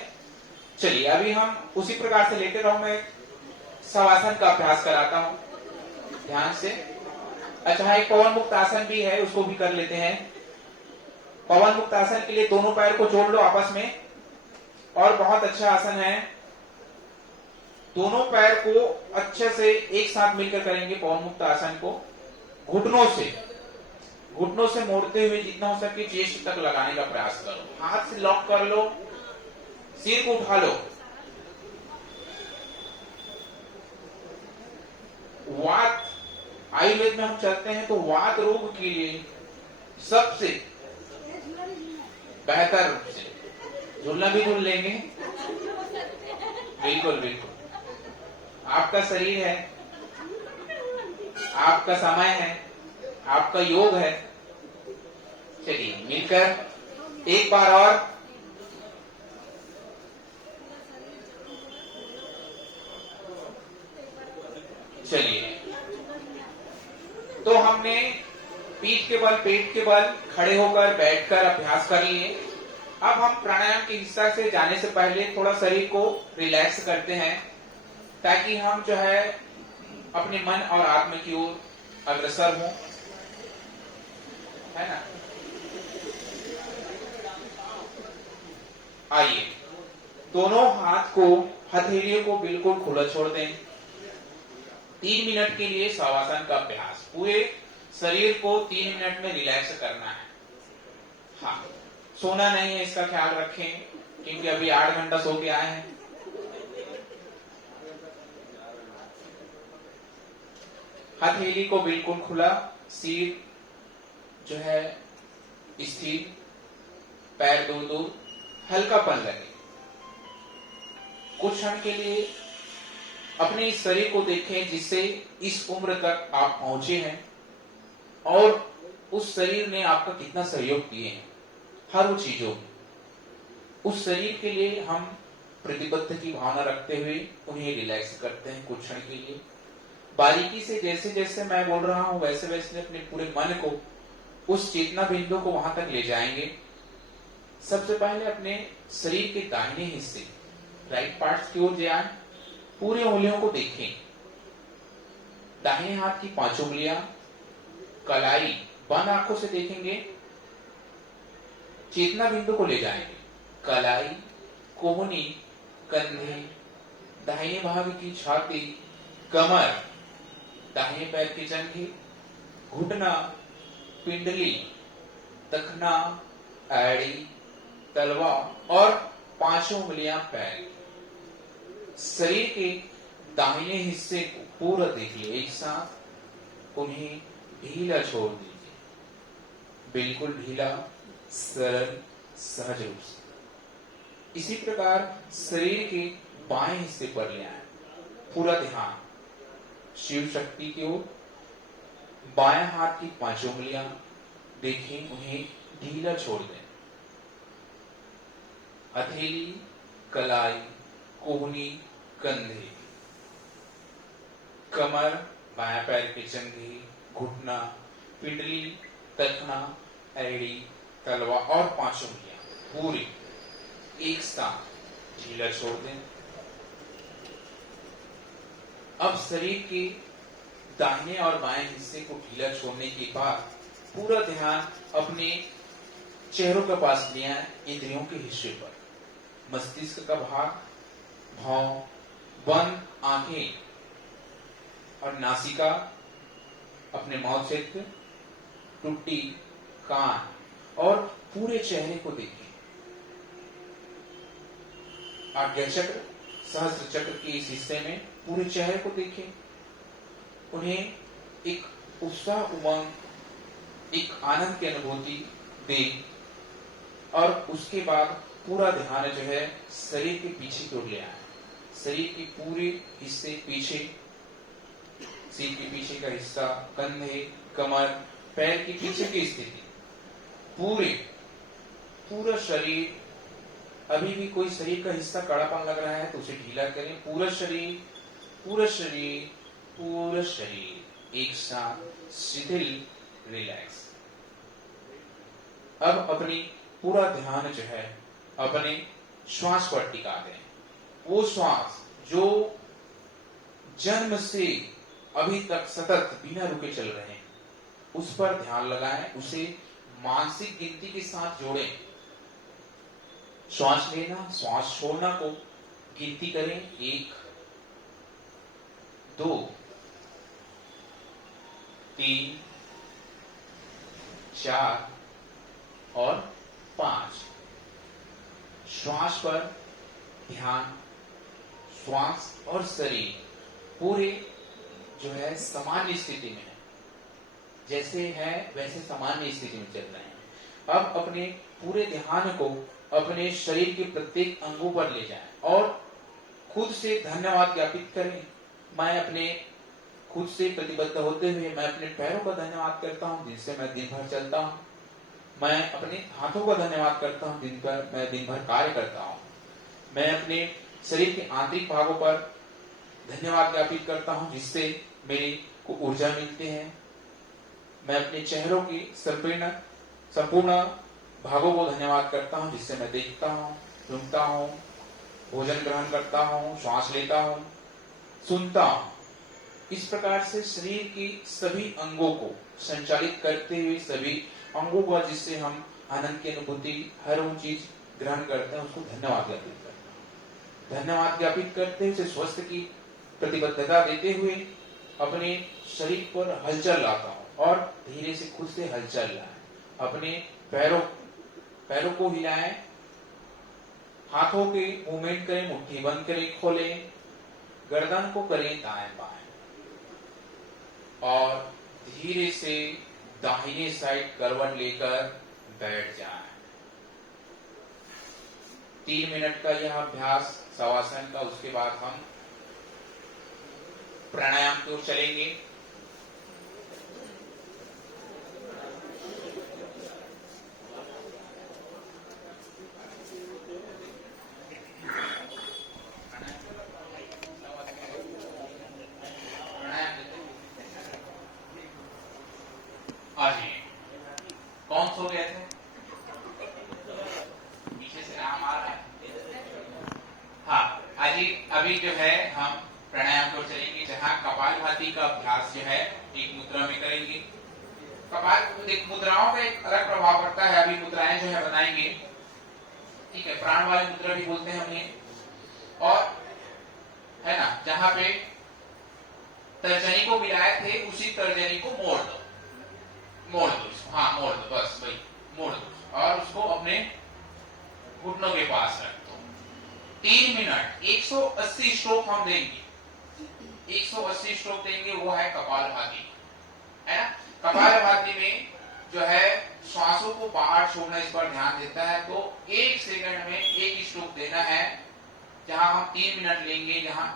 चलिए अभी हम उसी प्रकार से लेटे रहो, मैं शवासन का अभ्यास कराता हूं ध्यान से। अच्छा, एक पवन मुक्त आसन भी है, उसको भी कर लेते हैं। पवन मुक्त आसन के लिए दोनों पैर को जोड़ लो आपस में, और बहुत अच्छा आसन है। दोनों पैर को अच्छे से एक साथ मिलकर करेंगे पवन मुक्त आसन को। घुटनों से मोड़ते हुए जितना हो सके चेस्ट तक लगाने का प्रयास करो। हाथ से लॉक कर लो, सिर को उठा लो। वात, आयुर्वेद में हम चलते हैं तो वात रोग के लिए सबसे बेहतर रूप से झूलना भी झूल लेंगे, बिल्कुल बिल्कुल। आपका शरीर है, आपका समय है, आपका योग है। चलिए मिलकर एक बार और। चलिए, तो हमने पीठ के बल, पेट के बल, खड़े होकर बैठकर अभ्यास कर लिए। अब हम प्राणायाम के हिस्सा से जाने से पहले थोड़ा शरीर को रिलैक्स करते हैं, ताकि हम जो है अपने मन और आत्मा की ओर अग्रसर हों, है ना। आइए, दोनों हाथ को, हथेलियों को बिल्कुल खुला छोड़ दें। 3 मिनट के लिए शवासन का अभ्यास, पूरे शरीर को 3 मिनट में रिलैक्स करना है। हाँ, सोना नहीं है, इसका ख्याल रखें, क्योंकि अभी 8 घंटा सो के आए हैं। हथेली को बिल्कुल खुला, सिर जो है स्थिर, पैर दूर दूर हल्कापन लगे। कुछ क्षण के लिए अपने इस शरीर को देखें जिससे इस उम्र तक आप पहुंचे हैं और उस शरीर ने आपका कितना सहयोग किए हैं हर वो चीजों में। उस शरीर के लिए हम प्रतिबद्ध की भावना रखते हुए उन्हें रिलैक्स करते हैं कुछ क्षण के लिए। बारीकी से जैसे जैसे मैं बोल रहा हूं वैसे वैसे अपने पूरे मन को उस चेतना बिंदु को वहां तक ले जाएंगे। सबसे पहले अपने शरीर के दाहिने हिस्से राइट पार्ट की ओर जाएं, पूरे उंगलियों को देखें। दाहिने हाथ की 5 उंगलियां कलाई बंद आंखों से देखेंगे, चेतना बिंदु को ले जाएंगे। कलाई, कोहनी, कंधे, दाहिने भाग की छाती, कमर, दाहिने पैर की जंघी, घुटना, पिंडली, तखना, एड़ी, तलवा और 5 उंगलियां पैर। शरीर के दाहिने हिस्से को पूरा देखिए एक साथ, उन्हें ढीला छोड़ दीजिए, बिल्कुल ढीला, सरल, सहज रूप से। इसी प्रकार शरीर के बाएं हिस्से पर ले आए, पूरा ध्यान शिव शक्ति की ओर। बाएं हाथ की 5 उंगलियां देखें, उन्हें ढीला छोड़ दें। हथेली, कलाई, कोहनी, कंधे, कमर, बाएं पैर की जंघी, घुटना, पिंडली, तखना, एड़ी, तलवा और 5 उंगलियां पूरी एक साथ ढीला छोड़ दें। अब शरीर के दाहिने और बाएं हिस्से को ढीला छोड़ने के बाद पूरा ध्यान अपने चेहरों के पास लिया, इंद्रियों के हिस्से पर। मस्तिष्क का भाग, भौं, बंद आंखें और नासिका, अपने मौत क्षेत्र, टुट्टी, कान और पूरे चेहरे को देखें। आज्ञा चक्र, सहस्त्र चक्र के इस हिस्से में पूरे चेहरे को देखें। उन्हें एक उत्साह, उमंग, एक आनंद की अनुभूति दें और उसके बाद पूरा ध्यान जो है शरीर के पीछे की ओर ले आए। शरीर के पूरे हिस्से पीछे, सीट के पीछे का हिस्सा, कंधे, कमर, पैर के पीछे की स्थिति, पूरा शरीर। अभी भी कोई शरीर का हिस्सा कड़ापन लग रहा है तो उसे ढीला करें। पूरा शरीर, पूरा शरीर, पूरा शरीर एक साथ शिथिल, रिलैक्स। अब अपनी पूरा ध्यान जो है अपने श्वास पर टिका दें। वो श्वास जो जन्म से अभी तक सतत बिना रुके चल रहे हैं, उस पर ध्यान लगाएं, उसे मानसिक गिनती के साथ जोड़ें। श्वास लेना, श्वास छोड़ना को गिनती करें। 1, 2, 3, 4 और 5। श्वास पर ध्यान, श्वास और शरीर पूरे जो है सामान्य स्थिति में है, जैसे है वैसे सामान्य स्थिति में चल रहे हैं। अब अपने पूरे ध्यान को अपने शरीर के प्रत्येक अंगों पर ले जाएं और खुद से धन्यवाद ज्ञापित करें। मैं अपने खुद से प्रतिबद्ध होते हुए मैं अपने पैरों का धन्यवाद करता हूं जिनसे मैं दिन भर चलता हूं। मैं अपने हाथों का धन्यवाद करता हूं, मैं दिन भर कार्य करता हूं। मैं अपने शरीर के आंतरिक भागों पर धन्यवाद ज्ञापित करता हूं जिससे मेरी को ऊर्जा मिलती है। मैं अपने चेहरों की संपूर्ण भागों को धन्यवाद करता हूं जिससे मैं देखता हूं, सुनता हूं, भोजन ग्रहण करता हूं, श्वास लेता हूं, सुनता हूं। इस प्रकार से शरीर की सभी अंगों को संचालित करते हुए सभी अंगों का जिससे हम आनंद की अनुभूति हर वो चीज ग्रहण करते हैं उसको धन्यवाद ज्ञापित करते हैं। धन्यवाद ज्ञापित करते हुए स्वस्थ की प्रतिबद्धता देते हुए अपने शरीर पर हलचल लाता हूं और धीरे से खुद से हलचल लाएं। अपने पैरों को हिलाएं, हाथों के मूवमेंट करें, मुट्ठी बंद करें, खोलें, गर्दन को करें दाएं बाएं और धीरे से दाहिने साइड करवट लेकर बैठ जाएं। 3 मिनट का यह अभ्यास शवासन का, उसके बाद हम प्राणायाम की ओर चलेंगे। आज कौन सो गए थे? पीछे से नाम आ रहा है। हाँ, अभी जो है हम प्राणायाम को चलेंगे, जहाँ कपालभाति का अभ्यास जो है एक मुद्रा में करेंगे। एक मुद्राओं का एक अलग प्रभाव पड़ता है। अभी मुद्राएं जो है बताएंगे, ठीक है। प्राण वाली मुद्रा भी बोलते हैं हम ये, और है ना, जहां पे तर्जनी को मिलाए थे उसी तर्जनी को मोड़ दो, मोड़ दो इसको, हाँ मोड़ दो, बस वही मोड़ दो, और उसको अपने घुटनों के पास रख दो। 3 मिनट 180 स्ट्रोक हम देंगे, 180 स्ट्रोक देंगे। वो है कपालभाति, है ना। कपालभाति में जो है श्वासों को बाहर छोड़ना, इस पर ध्यान देता है। तो 1 सेकंड में 1 स्ट्रोक देना है, जहां हम 3 मिनट लेंगे, जहां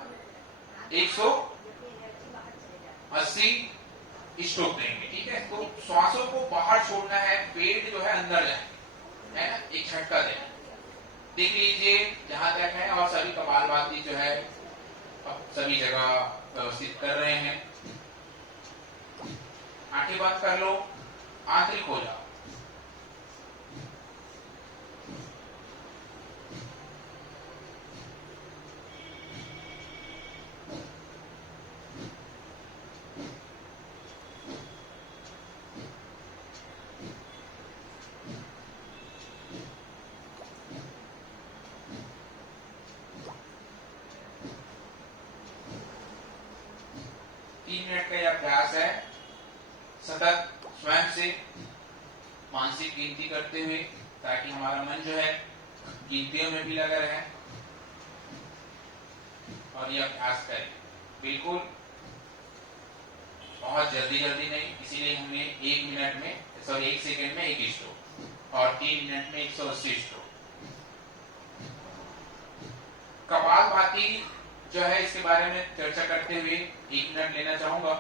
180 स्ट्रोक देंगे, ठीक है। तो श्वासों को बाहर छोड़ना है, पेट जो है अंदर जाए, है ना, एक झटका देना। देख लीजिए जहां तक है, और सभी कपालभाति जो है अब सभी जगह व्यवस्थित कर रहे हैं। आंखें बंद कर लो, आंतरिक हो जाओ। का यह अभ्यास है, सतत स्वयं से मानसिक गिनती करते हुए, ताकि हमारा मन जो है गिनतियों में भी लगा रहे, और यह अभ्यास करें। बिल्कुल बहुत जल्दी नहीं, इसीलिए हमने 1 सेकंड में 1 स्ट्रोक और 3 मिनट में 180 स्ट्रोक। कपालभाति जो है, इसके बारे में चर्चा करते हुए 1 मिनट लेना चाहूंगा।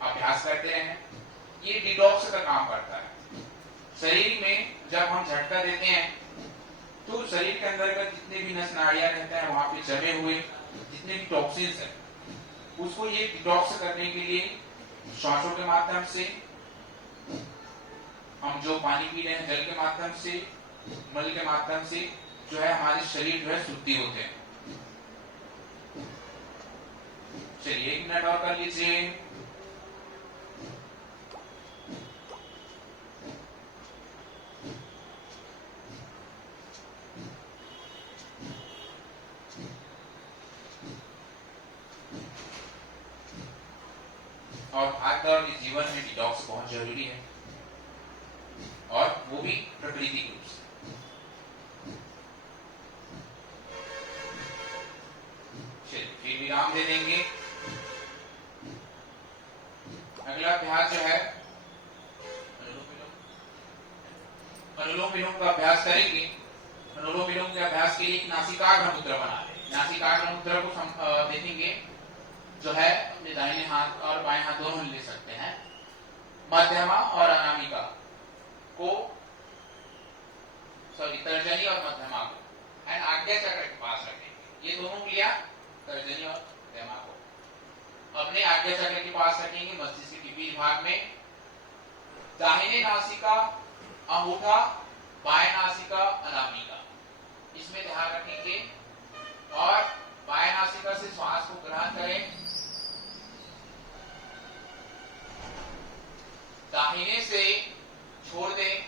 अभ्यास करते रहें। ये डिटॉक्स का काम करता है। शरीर में जब हम झटका देते हैं, तो शरीर के अंदर का जितने भी नस नाड़ियां रहते हैं, वहां पे जमे हुए जितने भी टॉक्सिन्स हैं, उसको ये डिटॉक्स करने के लिए श्वासों के माध्यम से, हम जो पानी पी रहे हैं जल के माध्यम से, मल के माध्यम से, जो है हमारे शरीर जो है शुद्धि होते हैं। चलिए 1 मिनट और कर लीजिए। और भागदौड़ के जीवन में डिटॉक्स बहुत जरूरी है, और वो भी प्राकृतिक रूप से। चलिए फिर विराम दे देंगे। अगला अभ्यास जो है अनुलोम विलोम का अभ्यास करेंगे। अनुलोम विलोम के अभ्यास के लिए एक नासिकाग्र मुद्रा बना लें। नासिकाग्र मुद्रा को देखेंगे, जो है अपने दाहिने हाथ और बाएं हाथ दोनों ले सकते हैं। मध्यमा और अनामिका को, तर्जनी और मध्यमा को एंड आज्ञा चक्र के पास रखेंगे। ये दोनों क्रिया तर्जनी और मध्यमा को अपने आज्ञा चक्र के पास रखेंगे, मस्तिष्क के बीच भाग में। दाहिने नासिका अंगूठा, बाएं नासिका अनामिका, इसमें ध्यान रखेंगे, और बाएं नासिका से श्वास को ग्रहण करें। दाहिने से छोड़ दें।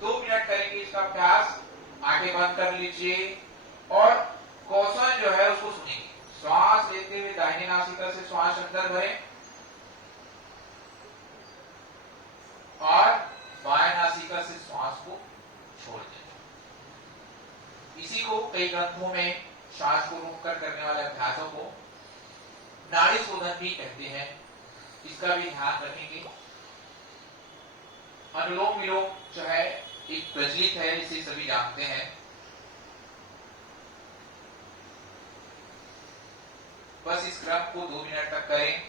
2 मिनट करेंगे इसका अभ्यास। आंखें बंद कर लीजिए, और कौशल जो है उसको सुनेंगे। श्वास लेते हुए दाहिने नासिका से श्वास अंदर भरें, और बाएं नासिका से श्वास को छोड़ दें। इसी को कई ग्रंथों में श्वास को रोककर करने वाले अभ्यासों को नाड़ी शोधन भी कहते हैं। इसका भी ध्यान रखेंगे। अनुलोम विलोम जो है एक प्रचलित है, इसे सभी जानते हैं। बस इस क्रम को 2 मिनट तक करें।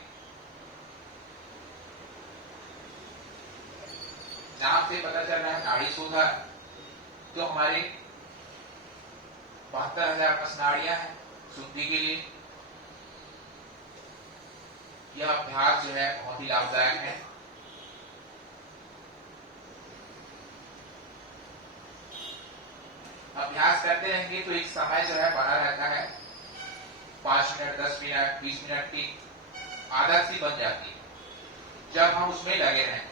नाम से पता चल रहा है नाड़ी शोधा, तो हमारे 72,000 नाड़ियां हैं शुद्धि के लिए। यह अभ्यास जो है बहुत ही लाभदायक है। अभ्यास करते रहेंगे तो एक समय जो है बना रहता है। 5 मिनट, 10 मिनट, 20 मिनट की आदत सी बन जाती है जब हम उसमें लगे रहें।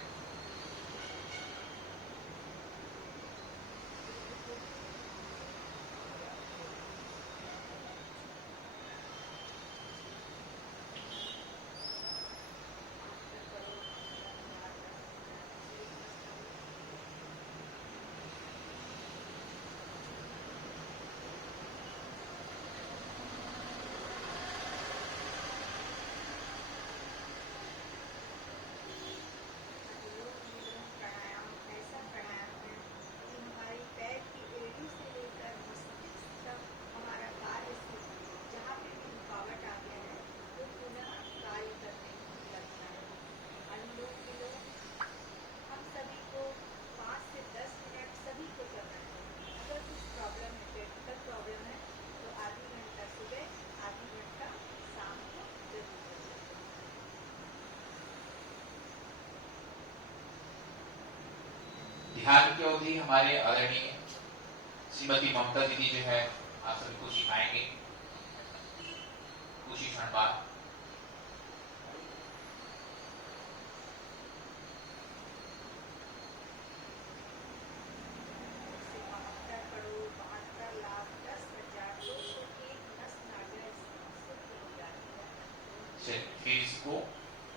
ध्यान की अवधि हमारे आदरणीय श्रीमती ममता दीदी जो है आप सभी को सिखाएंगे कुछ ही क्षण बाद। फिर इसको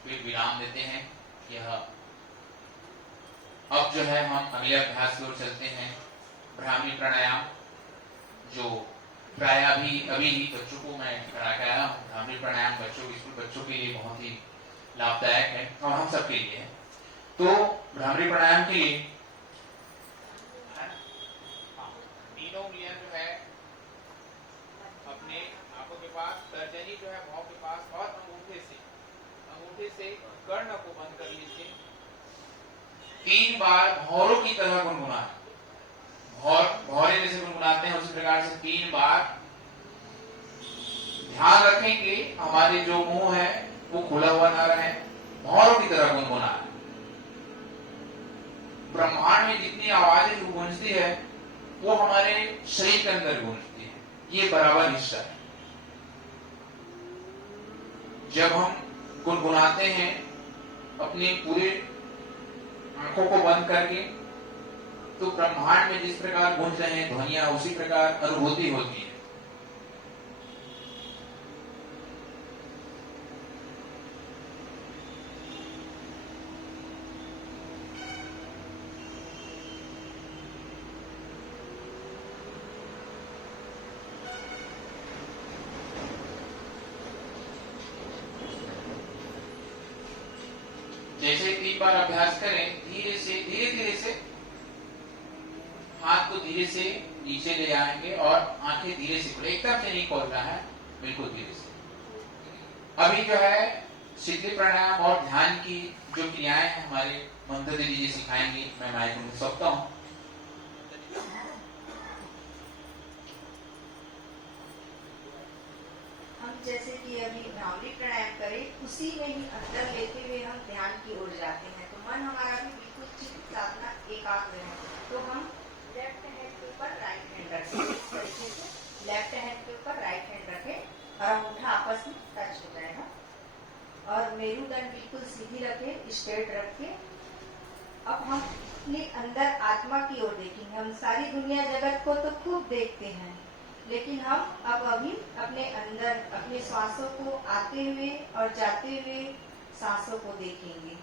फिर विराम देते हैं। यह अब जो है हम अगले अभ्यास की ओर चलते हैं, ब्राह्मी प्राणायाम, जो प्राय अभी बच्चों को मैं करा के आया हूँ। ब्राह्मी प्राणायाम स्कूल बच्चों के लिए बहुत ही लाभदायक है और हम सब के लिए है। तो ब्राह्मी प्राणायाम के लिए तीनों उंगलियां जो है अपने आंखों के पास, तर्जनी जो है भौं के पास, और अंगूठे से कर्ण को बंद कर लीजिए। 3 बार भौरों की तरह गुनगुनाएं। भौरे जैसे गुनगुनाते हैं उसी प्रकार से 3 बार। ध्यान रखें कि हमारे जो मुंह है वो खुला हुआ ना रहे, भौरों की तरह गुनगुनाएं। ब्रह्मांड में जितनी आवाजें गूंजती है वो हमारे शरीर के अंदर गूंजती है, ये बराबर हिस्सा है। जब हम गुनगुनाते हैं अपने पूरे आंखों को बंद करके, तो ब्रह्मांड में जिस प्रकार गूंज रहे हैं ध्वनियां, उसी प्रकार अनुभूति होती है। जैसे 3 बार अभ्यास करें, धीरे धीरे से हाथ को धीरे से नीचे ले आएंगे और आंखें धीरे से खुले, एकदम से नहीं खोलना है, बिल्कुल धीरे से। अभी जो है सिद्धि प्राणायाम और ध्यान की जो क्रियाएं हैं हमारे मंत्र दीदी जी सिखाएंगे। मैं माइक में सकता हूँ। हम जैसे कि अभी भ्रामरी प्राणायाम करें, उसी में ही अंदर लेते हुए हम ध्यान की ओर जाते हैं, तो मन हमारा भी बिल्कुल चित्त साधना एकाग्र है। तो हम लेफ्ट हैंड के ऊपर राइट हैंड रखें, इस तरीके से लेफ्ट हैंड के ऊपर राइट हैंड रखें और अंगूठा आपस में टच हो जाएगा और मेरुदंड बिल्कुल सीधी रखें, स्ट्रेट रखें। अब हम अपने अंदर आत्मा की ओर देखेंगे। हम सारी दुनिया जगत को तो खूब देखते हैं, लेकिन हम अभी अपने अंदर अपने सांसों को आते हुए और जाते हुए सांसों को देखेंगे,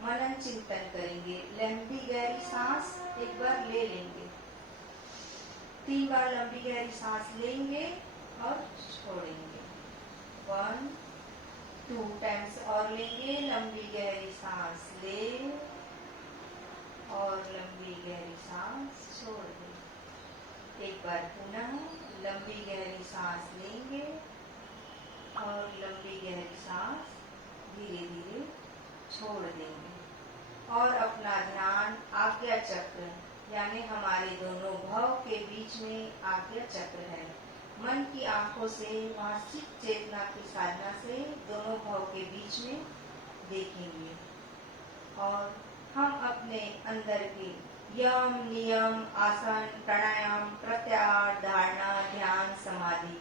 मनन चिंतन करेंगे। लंबी गहरी सांस एक बार ले लेंगे, 3 बार लंबी गहरी सांस लेंगे और छोड़ेंगे। 1 2 टाइम्स और लेंगे, लंबी गहरी सांस ले और लंबी गहरी सांस छोड़ दें। एक बार पुनः लंबी गहरी सांस लेंगे और लंबी गहरी सांस धीरे धीरे छोड़ देंगे और अपना ध्यान आज्ञा चक्र यानी हमारे दोनों भव के बीच में आज्ञा चक्र है। मन की आंखों से वहाँ चित्त चेतना की साधना से दोनों भव के बीच में देखेंगे और हम अपने अंदर के यम नियम आसन प्राणायाम प्रत्याहार धारणा ध्यान समाधि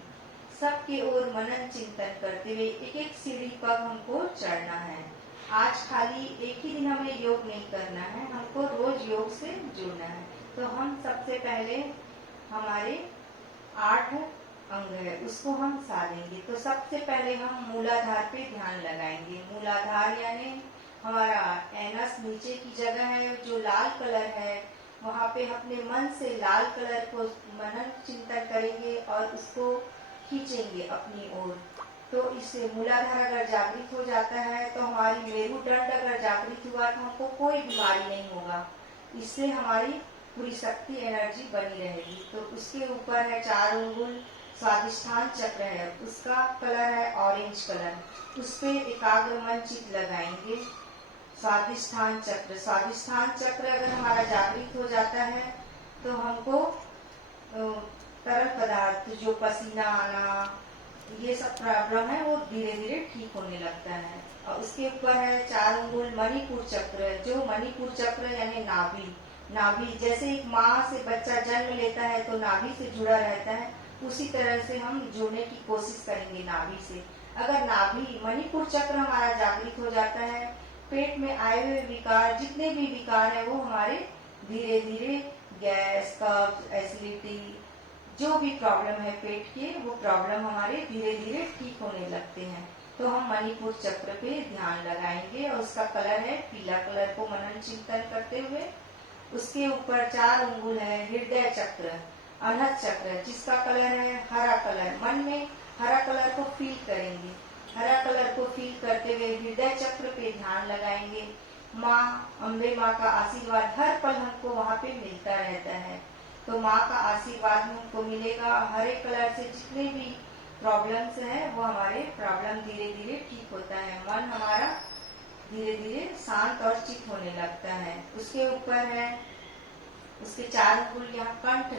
सबके ओर मनन चिंतन करते हुए एक एक सीढ़ी पर हमको चढ़ना है। आज खाली एक ही दिन हमें योग नहीं करना है, हमको रोज योग से जुड़ना है। तो हम सबसे पहले हमारे 8 अंग है उसको हम साधेंगे। तो सबसे पहले हम मूलाधार पे ध्यान लगाएंगे। मूलाधार यानी हमारा एनस नीचे की जगह है जो लाल कलर है, वहाँ पे अपने मन से लाल कलर को मनन चिंतन करेंगे और उसको खींचेंगे अपनी ओर। तो इससे मूलाधार अगर जागृत हो जाता है तो हमारी मेरुदंड अगर जागृत हुआ तो हमको कोई बीमारी नहीं होगा। इससे हमारी पूरी शक्ति एनर्जी बनी रहेगी। तो उसके ऊपर है 4 अंगुल स्वादिष्ठान चक्र है, उसका कलर है ऑरेंज कलर, उस पे एकाग्र मन चित्त लगाएंगे। स्वादिष्ठान चक्र अगर हमारा जागृत हो जाता है तो हमको तरल पदार्थ जो पसीना आना ये सब प्रॉब्लम है वो धीरे धीरे ठीक होने लगता है। और उसके ऊपर है 4 अंगुल मणिपुर चक्र, जो मणिपुर चक्र यानी नाभि जैसे एक माँ से बच्चा जन्म लेता है तो नाभि से जुड़ा रहता है, उसी तरह से हम जुड़ने की कोशिश करेंगे नाभि से। अगर नाभि मणिपुर चक्र हमारा जागृत हो जाता है, पेट में आए हुए विकार जितने भी विकार है वो हमारे धीरे धीरे गैस कब्ज एसिडिटी जो भी प्रॉब्लम है पेट के वो प्रॉब्लम हमारे धीरे धीरे ठीक होने लगते हैं। तो हम मणिपुर चक्र पे ध्यान लगाएंगे और उसका कलर है पीला कलर को मनन चिंतन करते हुए। उसके ऊपर 4 अंगुल है हृदय चक्र अनहद चक्र जिसका कलर है हरा कलर। मन में हरा कलर को फील करेंगे, हरा कलर को फील करते हुए हृदय चक्र पे ध्यान लगाएंगे। माँ अम्बे माँ का आशीर्वाद हर पल हमको वहाँ पे मिलता रहता है, तो माँ का आशीर्वाद हमको मिलेगा। हरे कलर से जितने भी प्रॉब्लम्स हैं वो हमारे प्रॉब्लम धीरे धीरे ठीक होता है, मन हमारा धीरे धीरे शांत और चित होने लगता है। उसके ऊपर है उसके 4 अंगुल यहाँ कंठ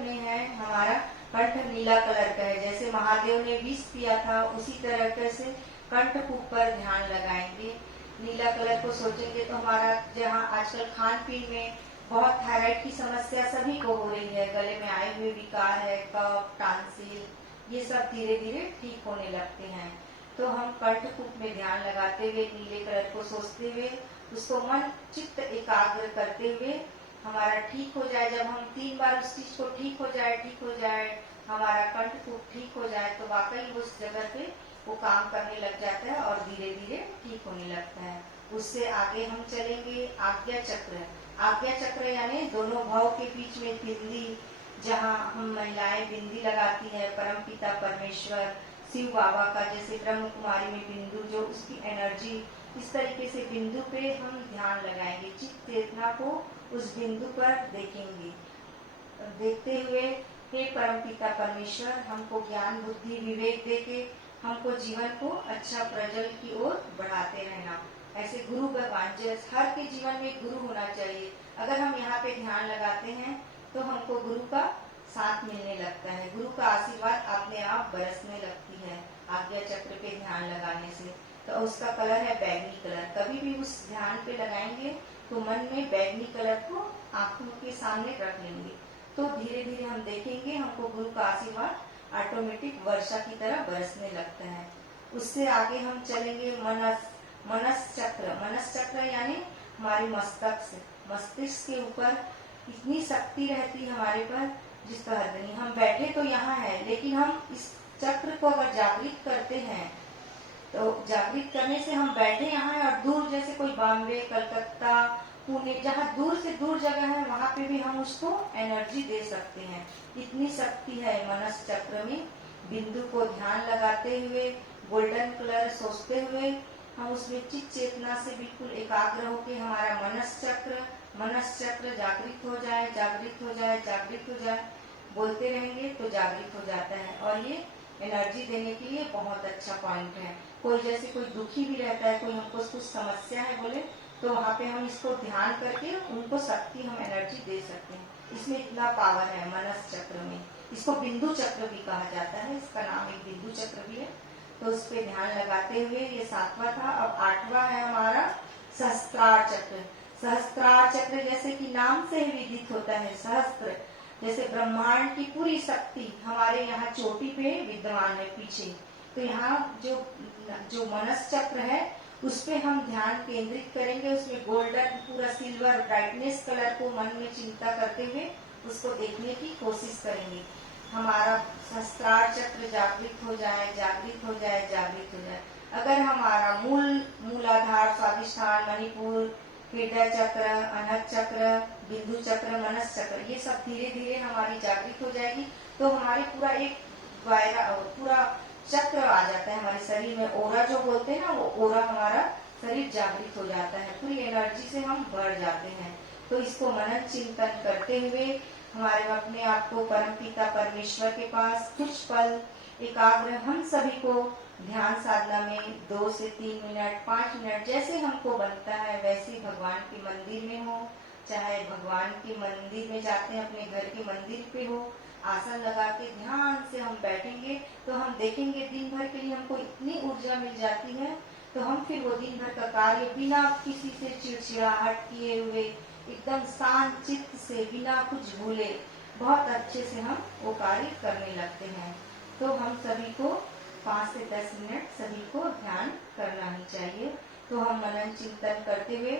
में है हमारा कंठ नीला कलर का है, जैसे महादेव ने विष पिया था उसी तरह से कंठ के ऊपर ध्यान लगाएंगे। नीला कलर को सोचेंगे तो हमारा जहाँ आजकल खान पीन में बहुत थायराइड की समस्या सभी को हो रही है, गले में आए हुए विकार है कफ टांसिल ये सब धीरे धीरे ठीक होने लगते हैं। तो हम कंठकूप में ध्यान लगाते हुए नीले कलर को सोचते हुए उसको मन चित्त एकाग्र करते हुए हमारा ठीक हो जाए। जब हम 3 बार उस चीज को ठीक हो जाए हमारा कंठकूप ठीक हो जाए तो वाकई उस जगह पे वो काम करने लग जाता है और धीरे धीरे ठीक होने लगता है। उससे आगे हम चलेंगे आज्ञा चक्र यानी दोनों भाव के बीच में बिंदी, जहाँ हम महिलाएं बिंदी लगाती हैं। परम पिता परमेश्वर शिव बाबा का जैसे ब्रह्म कुमारी में बिंदु जो उसकी एनर्जी इस तरीके से बिंदु पे हम ध्यान लगाएंगे। चित्त चेतना को उस बिंदु पर देखेंगे, देखते हुए हे परम पिता परमेश्वर हमको ज्ञान बुद्धि विवेक देके हमको जीवन को अच्छा प्रजल की ओर बढ़ाते रहना। ऐसे गुरु भगवान जैसे हर के जीवन में गुरु होना चाहिए। अगर हम यहाँ पे ध्यान लगाते हैं तो हमको गुरु का साथ मिलने लगता है, गुरु का आशीर्वाद अपने आप बरसने लगती है आज्ञा चक्र पे ध्यान लगाने से। तो उसका कलर है बैगनी कलर। कभी भी उस ध्यान पे लगाएंगे तो मन में बैगनी कलर को आंखों के सामने रख लेंगे तो धीरे धीरे हम देखेंगे हमको गुरु का आशीर्वाद ऑटोमेटिक वर्षा की तरह बरसने लगता है। उससे आगे हम चलेंगे मनस चक्र यानी हमारे मस्तिष्क के ऊपर इतनी शक्ति रहती है हमारे पर जिसका हद नहीं। हम बैठे तो यहाँ है लेकिन हम इस चक्र को अगर जागृत करते हैं तो जागृत करने से हम बैठे यहाँ है और दूर जैसे कोई बॉम्बे कलकत्ता पुणे जहाँ दूर से दूर जगह है वहाँ पे भी हम उसको एनर्जी दे सकते हैं। इतनी शक्ति है मनस चक्र में। बिंदु को ध्यान लगाते हुए गोल्डन कलर सोचते हुए हम उसमें चित्त चेतना से बिल्कुल एकाग्र होकर हमारा मनस चक्र जागृत हो जाए, जागृत हो जाए, जागृत हो जाए, बोलते रहेंगे तो जागृत हो जाता है। और ये एनर्जी देने के लिए बहुत अच्छा पॉइंट है। कोई जैसे कोई दुखी भी रहता है, कोई हमको कुछ समस्या है बोले, तो वहाँ पे हम इसको ध्यान करके उनको शक्ति, हम एनर्जी दे सकते हैं। इसमें इतना पावर है मनस चक्र में। इसको बिंदु चक्र भी कहा जाता है, इसका नाम एक बिंदु चक्र भी है। तो उस पे ध्यान लगाते हुए, ये 7वां था। अब 8वां है हमारा सहस्त्रार चक्र। सहस्त्रार चक्र जैसे कि नाम से ही विदित होता है, सहस्त्र जैसे ब्रह्मांड की पूरी शक्ति हमारे यहाँ चोटी पे विद्यमान है पीछे। तो यहाँ जो मनस चक्र है उस पे हम ध्यान केंद्रित करेंगे। उसमें गोल्डन पूरा सिल्वर ब्राइटनेस कलर को मन में चिंता करते हुए उसको देखने की कोशिश करेंगे। हमारा सहस्त्रार चक्र जागृत हो जाए, जागृत हो जाए, जागृत हो जाए। अगर हमारा मूलाधार, स्वादिष्ठान, मणिपुर, हृदय चक्र, अनहत चक्र, बिंदु चक्र, मनस चक्र, ये सब धीरे धीरे हमारी जागृत हो जाएगी तो हमारे पूरा एक पूरा चक्र आ जाता है हमारे शरीर में। ओरा जो बोलते हैं ना, वो ओरा हमारा शरीर जागृत हो जाता है, पूरी एनर्जी से हम बढ़ जाते हैं। तो इसको मनन चिंतन करते हुए हमारे अपने आप को परमपिता परमेश्वर के पास कुछ पल एकाग्र, हम सभी को ध्यान साधना में 2 से 3 मिनट, 5 मिनट जैसे हमको बनता है वैसे भगवान के मंदिर में हो, चाहे भगवान के मंदिर में जाते हैं, अपने घर के मंदिर पे हो, आसन लगा के ध्यान से हम बैठेंगे तो हम देखेंगे दिन भर के लिए हमको इतनी ऊर्जा मिल जाती है। तो हम फिर वो दिन भर का कार्य बिना किसी से चिड़चिड़ाहट किए हुए, एकदम शांत चित्त से, बिना कुछ भूले, बहुत अच्छे से हम वो कार्य करने लगते हैं। तो हम सभी को 5 से 10 मिनट सभी को ध्यान करना ही चाहिए। तो हम मनन चिंतन करते हुए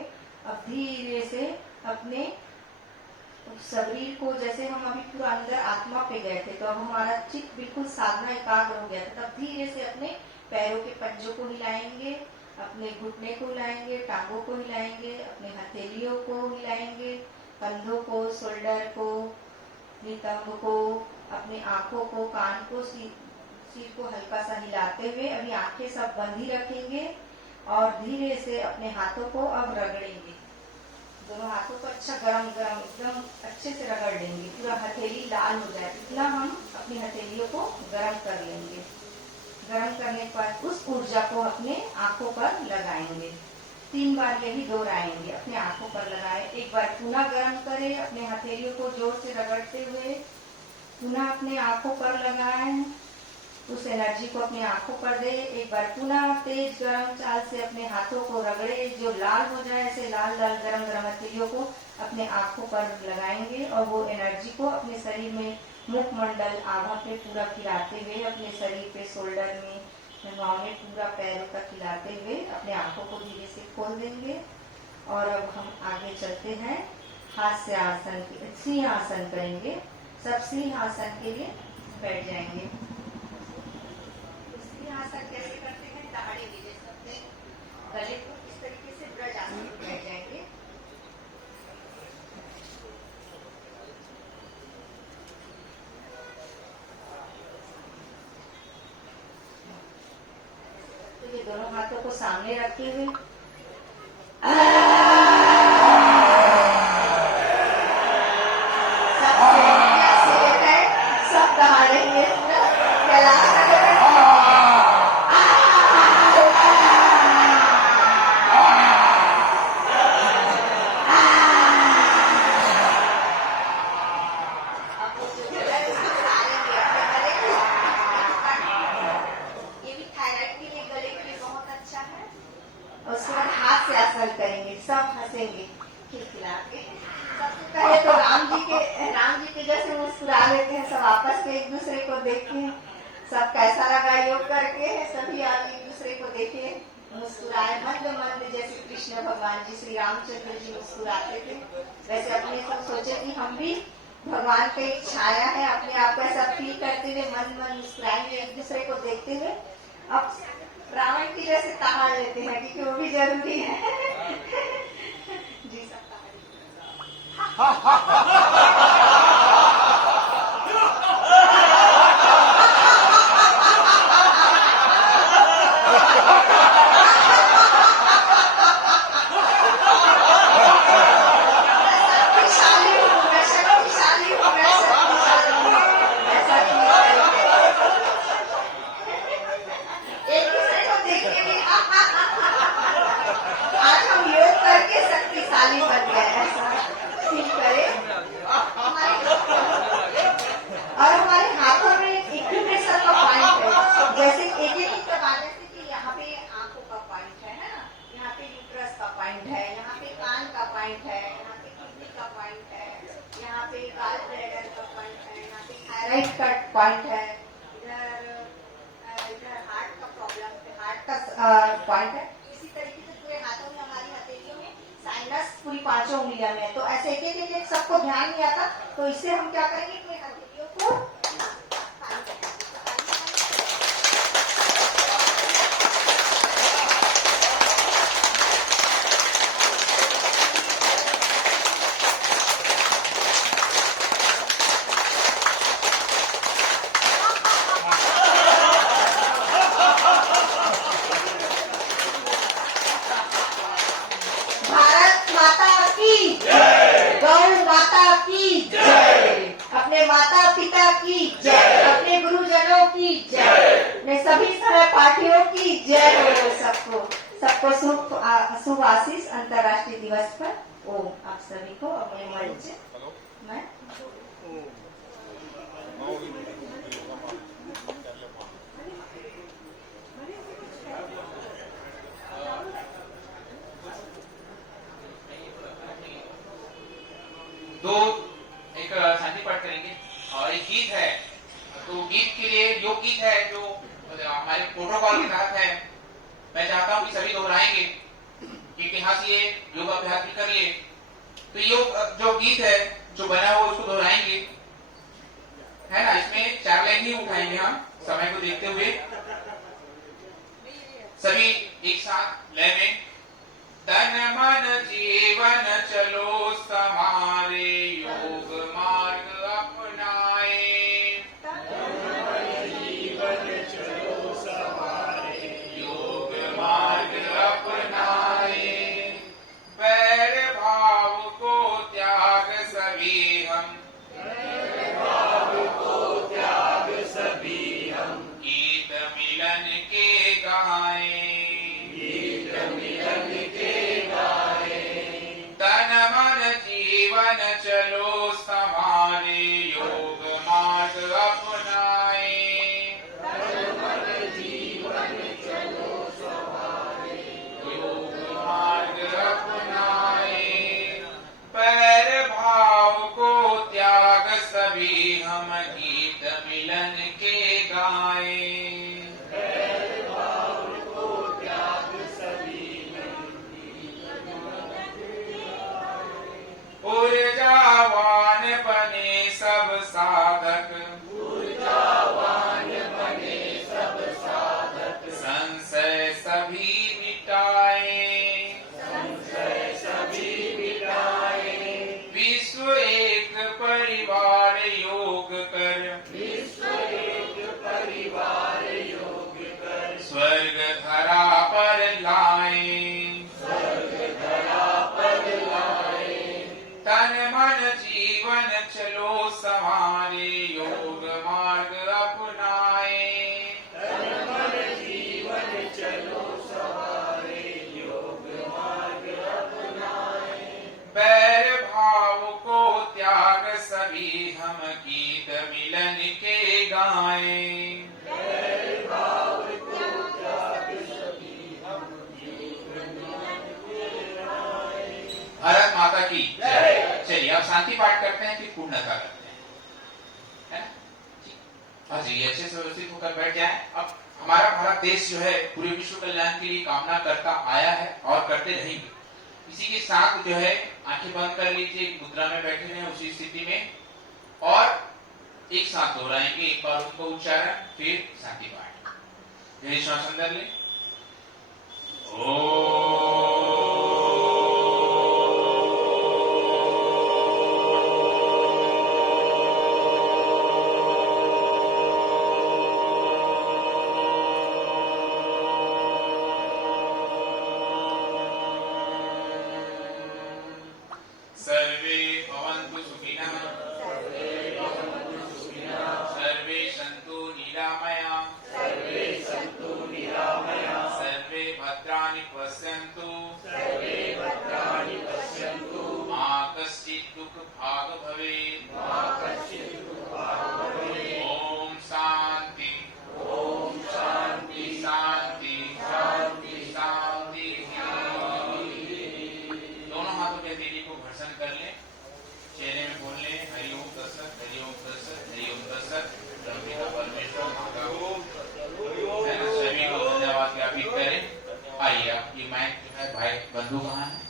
अब धीरे से अपने शरीर को, जैसे हम अभी पूरा अंदर आत्मा पे गए थे तो अब हमारा चित्त बिल्कुल साधना एकाग्र हो गया था, तब धीरे से अपने पैरों के पंजों को हिलाएंगे, अपने घुटने को हिलाएंगे, टांगों को हिलाएंगे, अपने हथेलियों को हिलाएंगे, कंधों को, शोल्डर को, नितंब को, अपने आंखों को, कान को, सिर को हल्का सा हिलाते हुए अभी आंखें सब बंद ही रखेंगे और धीरे से अपने हाथों को अब रगड़ेंगे। दोनों हाथों को अच्छा गरम गरम एकदम अच्छे से रगड़ लेंगे, पूरा हथेली लाल हो जाए इतना हम अपनी हथेलियों को गरम कर लेंगे। गरम करने के बाद उस ऊर्जा को अपने आंखों पर लगाएंगे। 3 बार यही दोहराएंगे, अपने आंखों पर लगाए, एक बार पुनः गरम करें, अपने हथेलियों को जोर से रगड़ते हुए पुनः अपने आंखों पर लगाएं, उस एनर्जी को अपनी आंखों पर दे। एक बार पुनः तेज गरम चाल से अपने हाथों को रगड़े, जो लाल हो जाए ऐसे लाल लाल गरम गरम हथेलियों को अपने आंखों पर लगाएंगे और वो एनर्जी को अपने शरीर में मुखमंडल आभा पे पूरा खिलाते हुए, अपने शरीर पे, शोल्डर में, भुजाओं में, पूरा पैरों तक खिलाते हुए अपने आंखों को धीरे से खोल देंगे। और अब हम आगे चलते हैं, हास्य आसन, सिंहासन करेंगे। सब सिंहासन के लिए बैठ जाएंगे। सिंहासन कैसे करते हैं, दहाड़े नीचे सबसे गले को इस तरीके से ब्रज आसन में बैठ जाएंगे। तो ये दोनों हाथों को सामने रखे हुए सब दहाड़ेंगे, करेंगे, सब हंसेंगे खिलखिला के। सबसे पहले तो राम जी के जैसे मुस्कुरा लेते हैं, सब आपस में एक दूसरे को देखें, सब कैसा लगा योग करके, सभी आप एक दूसरे को देखें, मुस्कुराए मंद मंद, जैसे कृष्ण भगवान जी, श्री रामचंद्र जी मुस्कुराते थे, वैसे अपने सब सोचे कि हम भी भगवान का एक छाया है, अपने आप को ऐसा फील करते हुए मन मन मुस्कुराएंगे, एक दूसरे को देखते हुए। अब रावण की जैसे ताड़ लेते हैं क्योंकि वो भी जरूरी है। जी सब पॉइंट है, इधर हार्ट का प्रॉब्लम, हार्ट का पॉइंट है। इसी तरीके से पूरे हाथों में, हमारी हथेलियों में साइनस पूरी 5 उंगलियां में है। तो ऐसे एक सबको ध्यान नहीं आता, तो इससे हम क्या करेंगे, अपनी हथेलियों को अपने माता पिता की जय, अपने गुरुजनों की जय, अपने सभी सहपाठियों की जय। सबको शुभ आशीष अंतर्राष्ट्रीय दिवस पर। ओम। आप सभी को अपने मंच में दो एक शांति पाठ करेंगे और एक गीत है। तो गीत के लिए योग गीत है जो हमारे प्रोटोकॉल के तहत है। मैं चाहता हूं कि सभी दोहराएंगे क्योंकि यहाँ से ये योग अभ्यास भी करिए। तो योग जो गीत है जो बना हुआ उसको दोहराएंगे, है ना। इसमें 4 लाइन ही उठाएंगे हम समय को देखते हुए। सभी एक साथ लय में। तन मन जीवन चलो समारे, योग मार्ग अपनाए। तन मन जीवन चलो समारे, योग मार्ग अपनाए। बैर भाव को त्याग सभी हम, बैर भाव को त्याग सभी हम, गीत मिलन के गाएं, गीत मिलन के तन मन जीवन चलो समारे, योग मार्ग अपनाए। तन मन जीवन चलो समारे, योग मार्ग अपनाए। पैर भाव को त्याग सभी हम, गीत मिलन के गाएं। ऊर्जावान बने सब साधक, ऊर्जावान बने सब साधक, संशय सभी मिटाए, संशय सभी मिटाए। विश्व एक परिवार योग कर, विश्व एक परिवार योग कर, स्वर्ग धरा पर लाए, स्वर्ग धरा पर लाए। तन मन जीवन चलो समारे, योग मार्ग अपनाए। तन मन जीवन चलो समारे, योग मार्ग अपनाए। बैर भाव को त्याग सभी हम, गीत मिलन के गाएं। बैर भाव को त्याग सभी हम, गीत मिलन के गाएं। भारत माता की जय। चलिए अब शांति पाठ करते हैं, फिर पूर्णता करते हैं, है ना। हाँ जी, अच्छे से व्यवस्थित होकर बैठ जाए। अब हमारा भारत देश जो है पूरे विश्व कल्याण की कामना करता आया है और करते रहेंगे। इसी के साथ जो है आंखें बंद कर लीजिए, मुद्रा में बैठे हैं उसी स्थिति में, और एक साथ दोहराएंगे एक बार उनको उच्चारण, फिर शांति पाठ। गहरी श्वास अंदर ले। सर्वे भवन्तु सुखिनः, सर्वे सन्तु निरामया, सर्वे भद्राणि पश्यन्तु, मा कश्चित् दुःखभाग् भवेत्। ओम शांति, ओम शांति, शांति शांति शांति। दोनों हाथों के हथेली को घर्षण कर लें, चेहरे में बोल लें हरि ओम तत्सत, हरि ओम तत्सत, हरि ओम तत्सत। आइए आप ये माइक जो है भाई बंधु कहाँ है?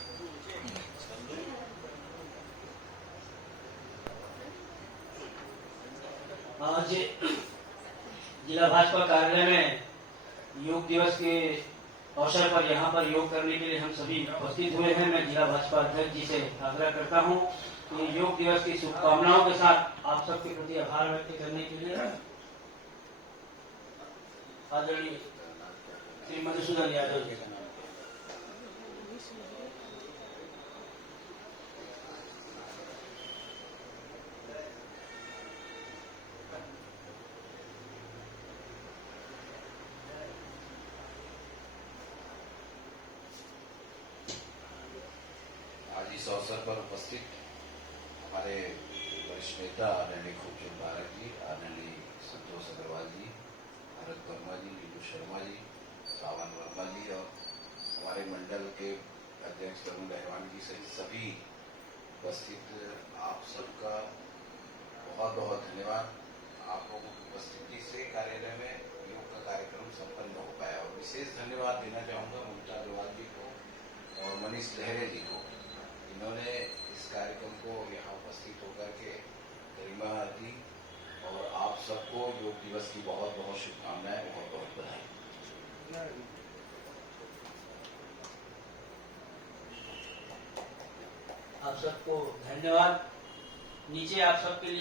आज जिला भाजपा कार्यालय में योग दिवस के अवसर पर यहाँ पर योग करने के लिए हम सभी उपस्थित हुए हैं। मैं जिला भाजपा अध्यक्ष जी से आग्रह करता हूँ कि योग दिवस की शुभकामनाओं के साथ आप सबके प्रति आभार व्यक्त करने के लिए आदरणीय श्री मधुसूदन यादव जी का नाम। आज इस अवसर पर उपस्थित हमारे वरिष्ठ नेता आदरणीय खूबचंद भारत जी, आदरणीय संतोष अग्रवाल जी, भरत वर्मा जी, नीलू शर्मा जी, सावन वर्मा जी और हमारे मंडल के अध्यक्ष तरुण रहमान जी सहित सभी उपस्थित आप सबका बहुत बहुत धन्यवाद। आप लोगों की उपस्थिति से कार्यालय में योग का कार्यक्रम संपन्न हो पाया और विशेष धन्यवाद देना चाहूँगा ममता अग्रवाल जी को और मनीष लहरे जी को। इन्होंने इस कार्यक्रम को यहाँ उपस्थित होकर के गरिमा दी और आप सबको योग दिवस की बहुत बहुत शुभकामनाएं, बहुत बहुत बधाई। आप सबको धन्यवाद। नीचे आप सबके लिए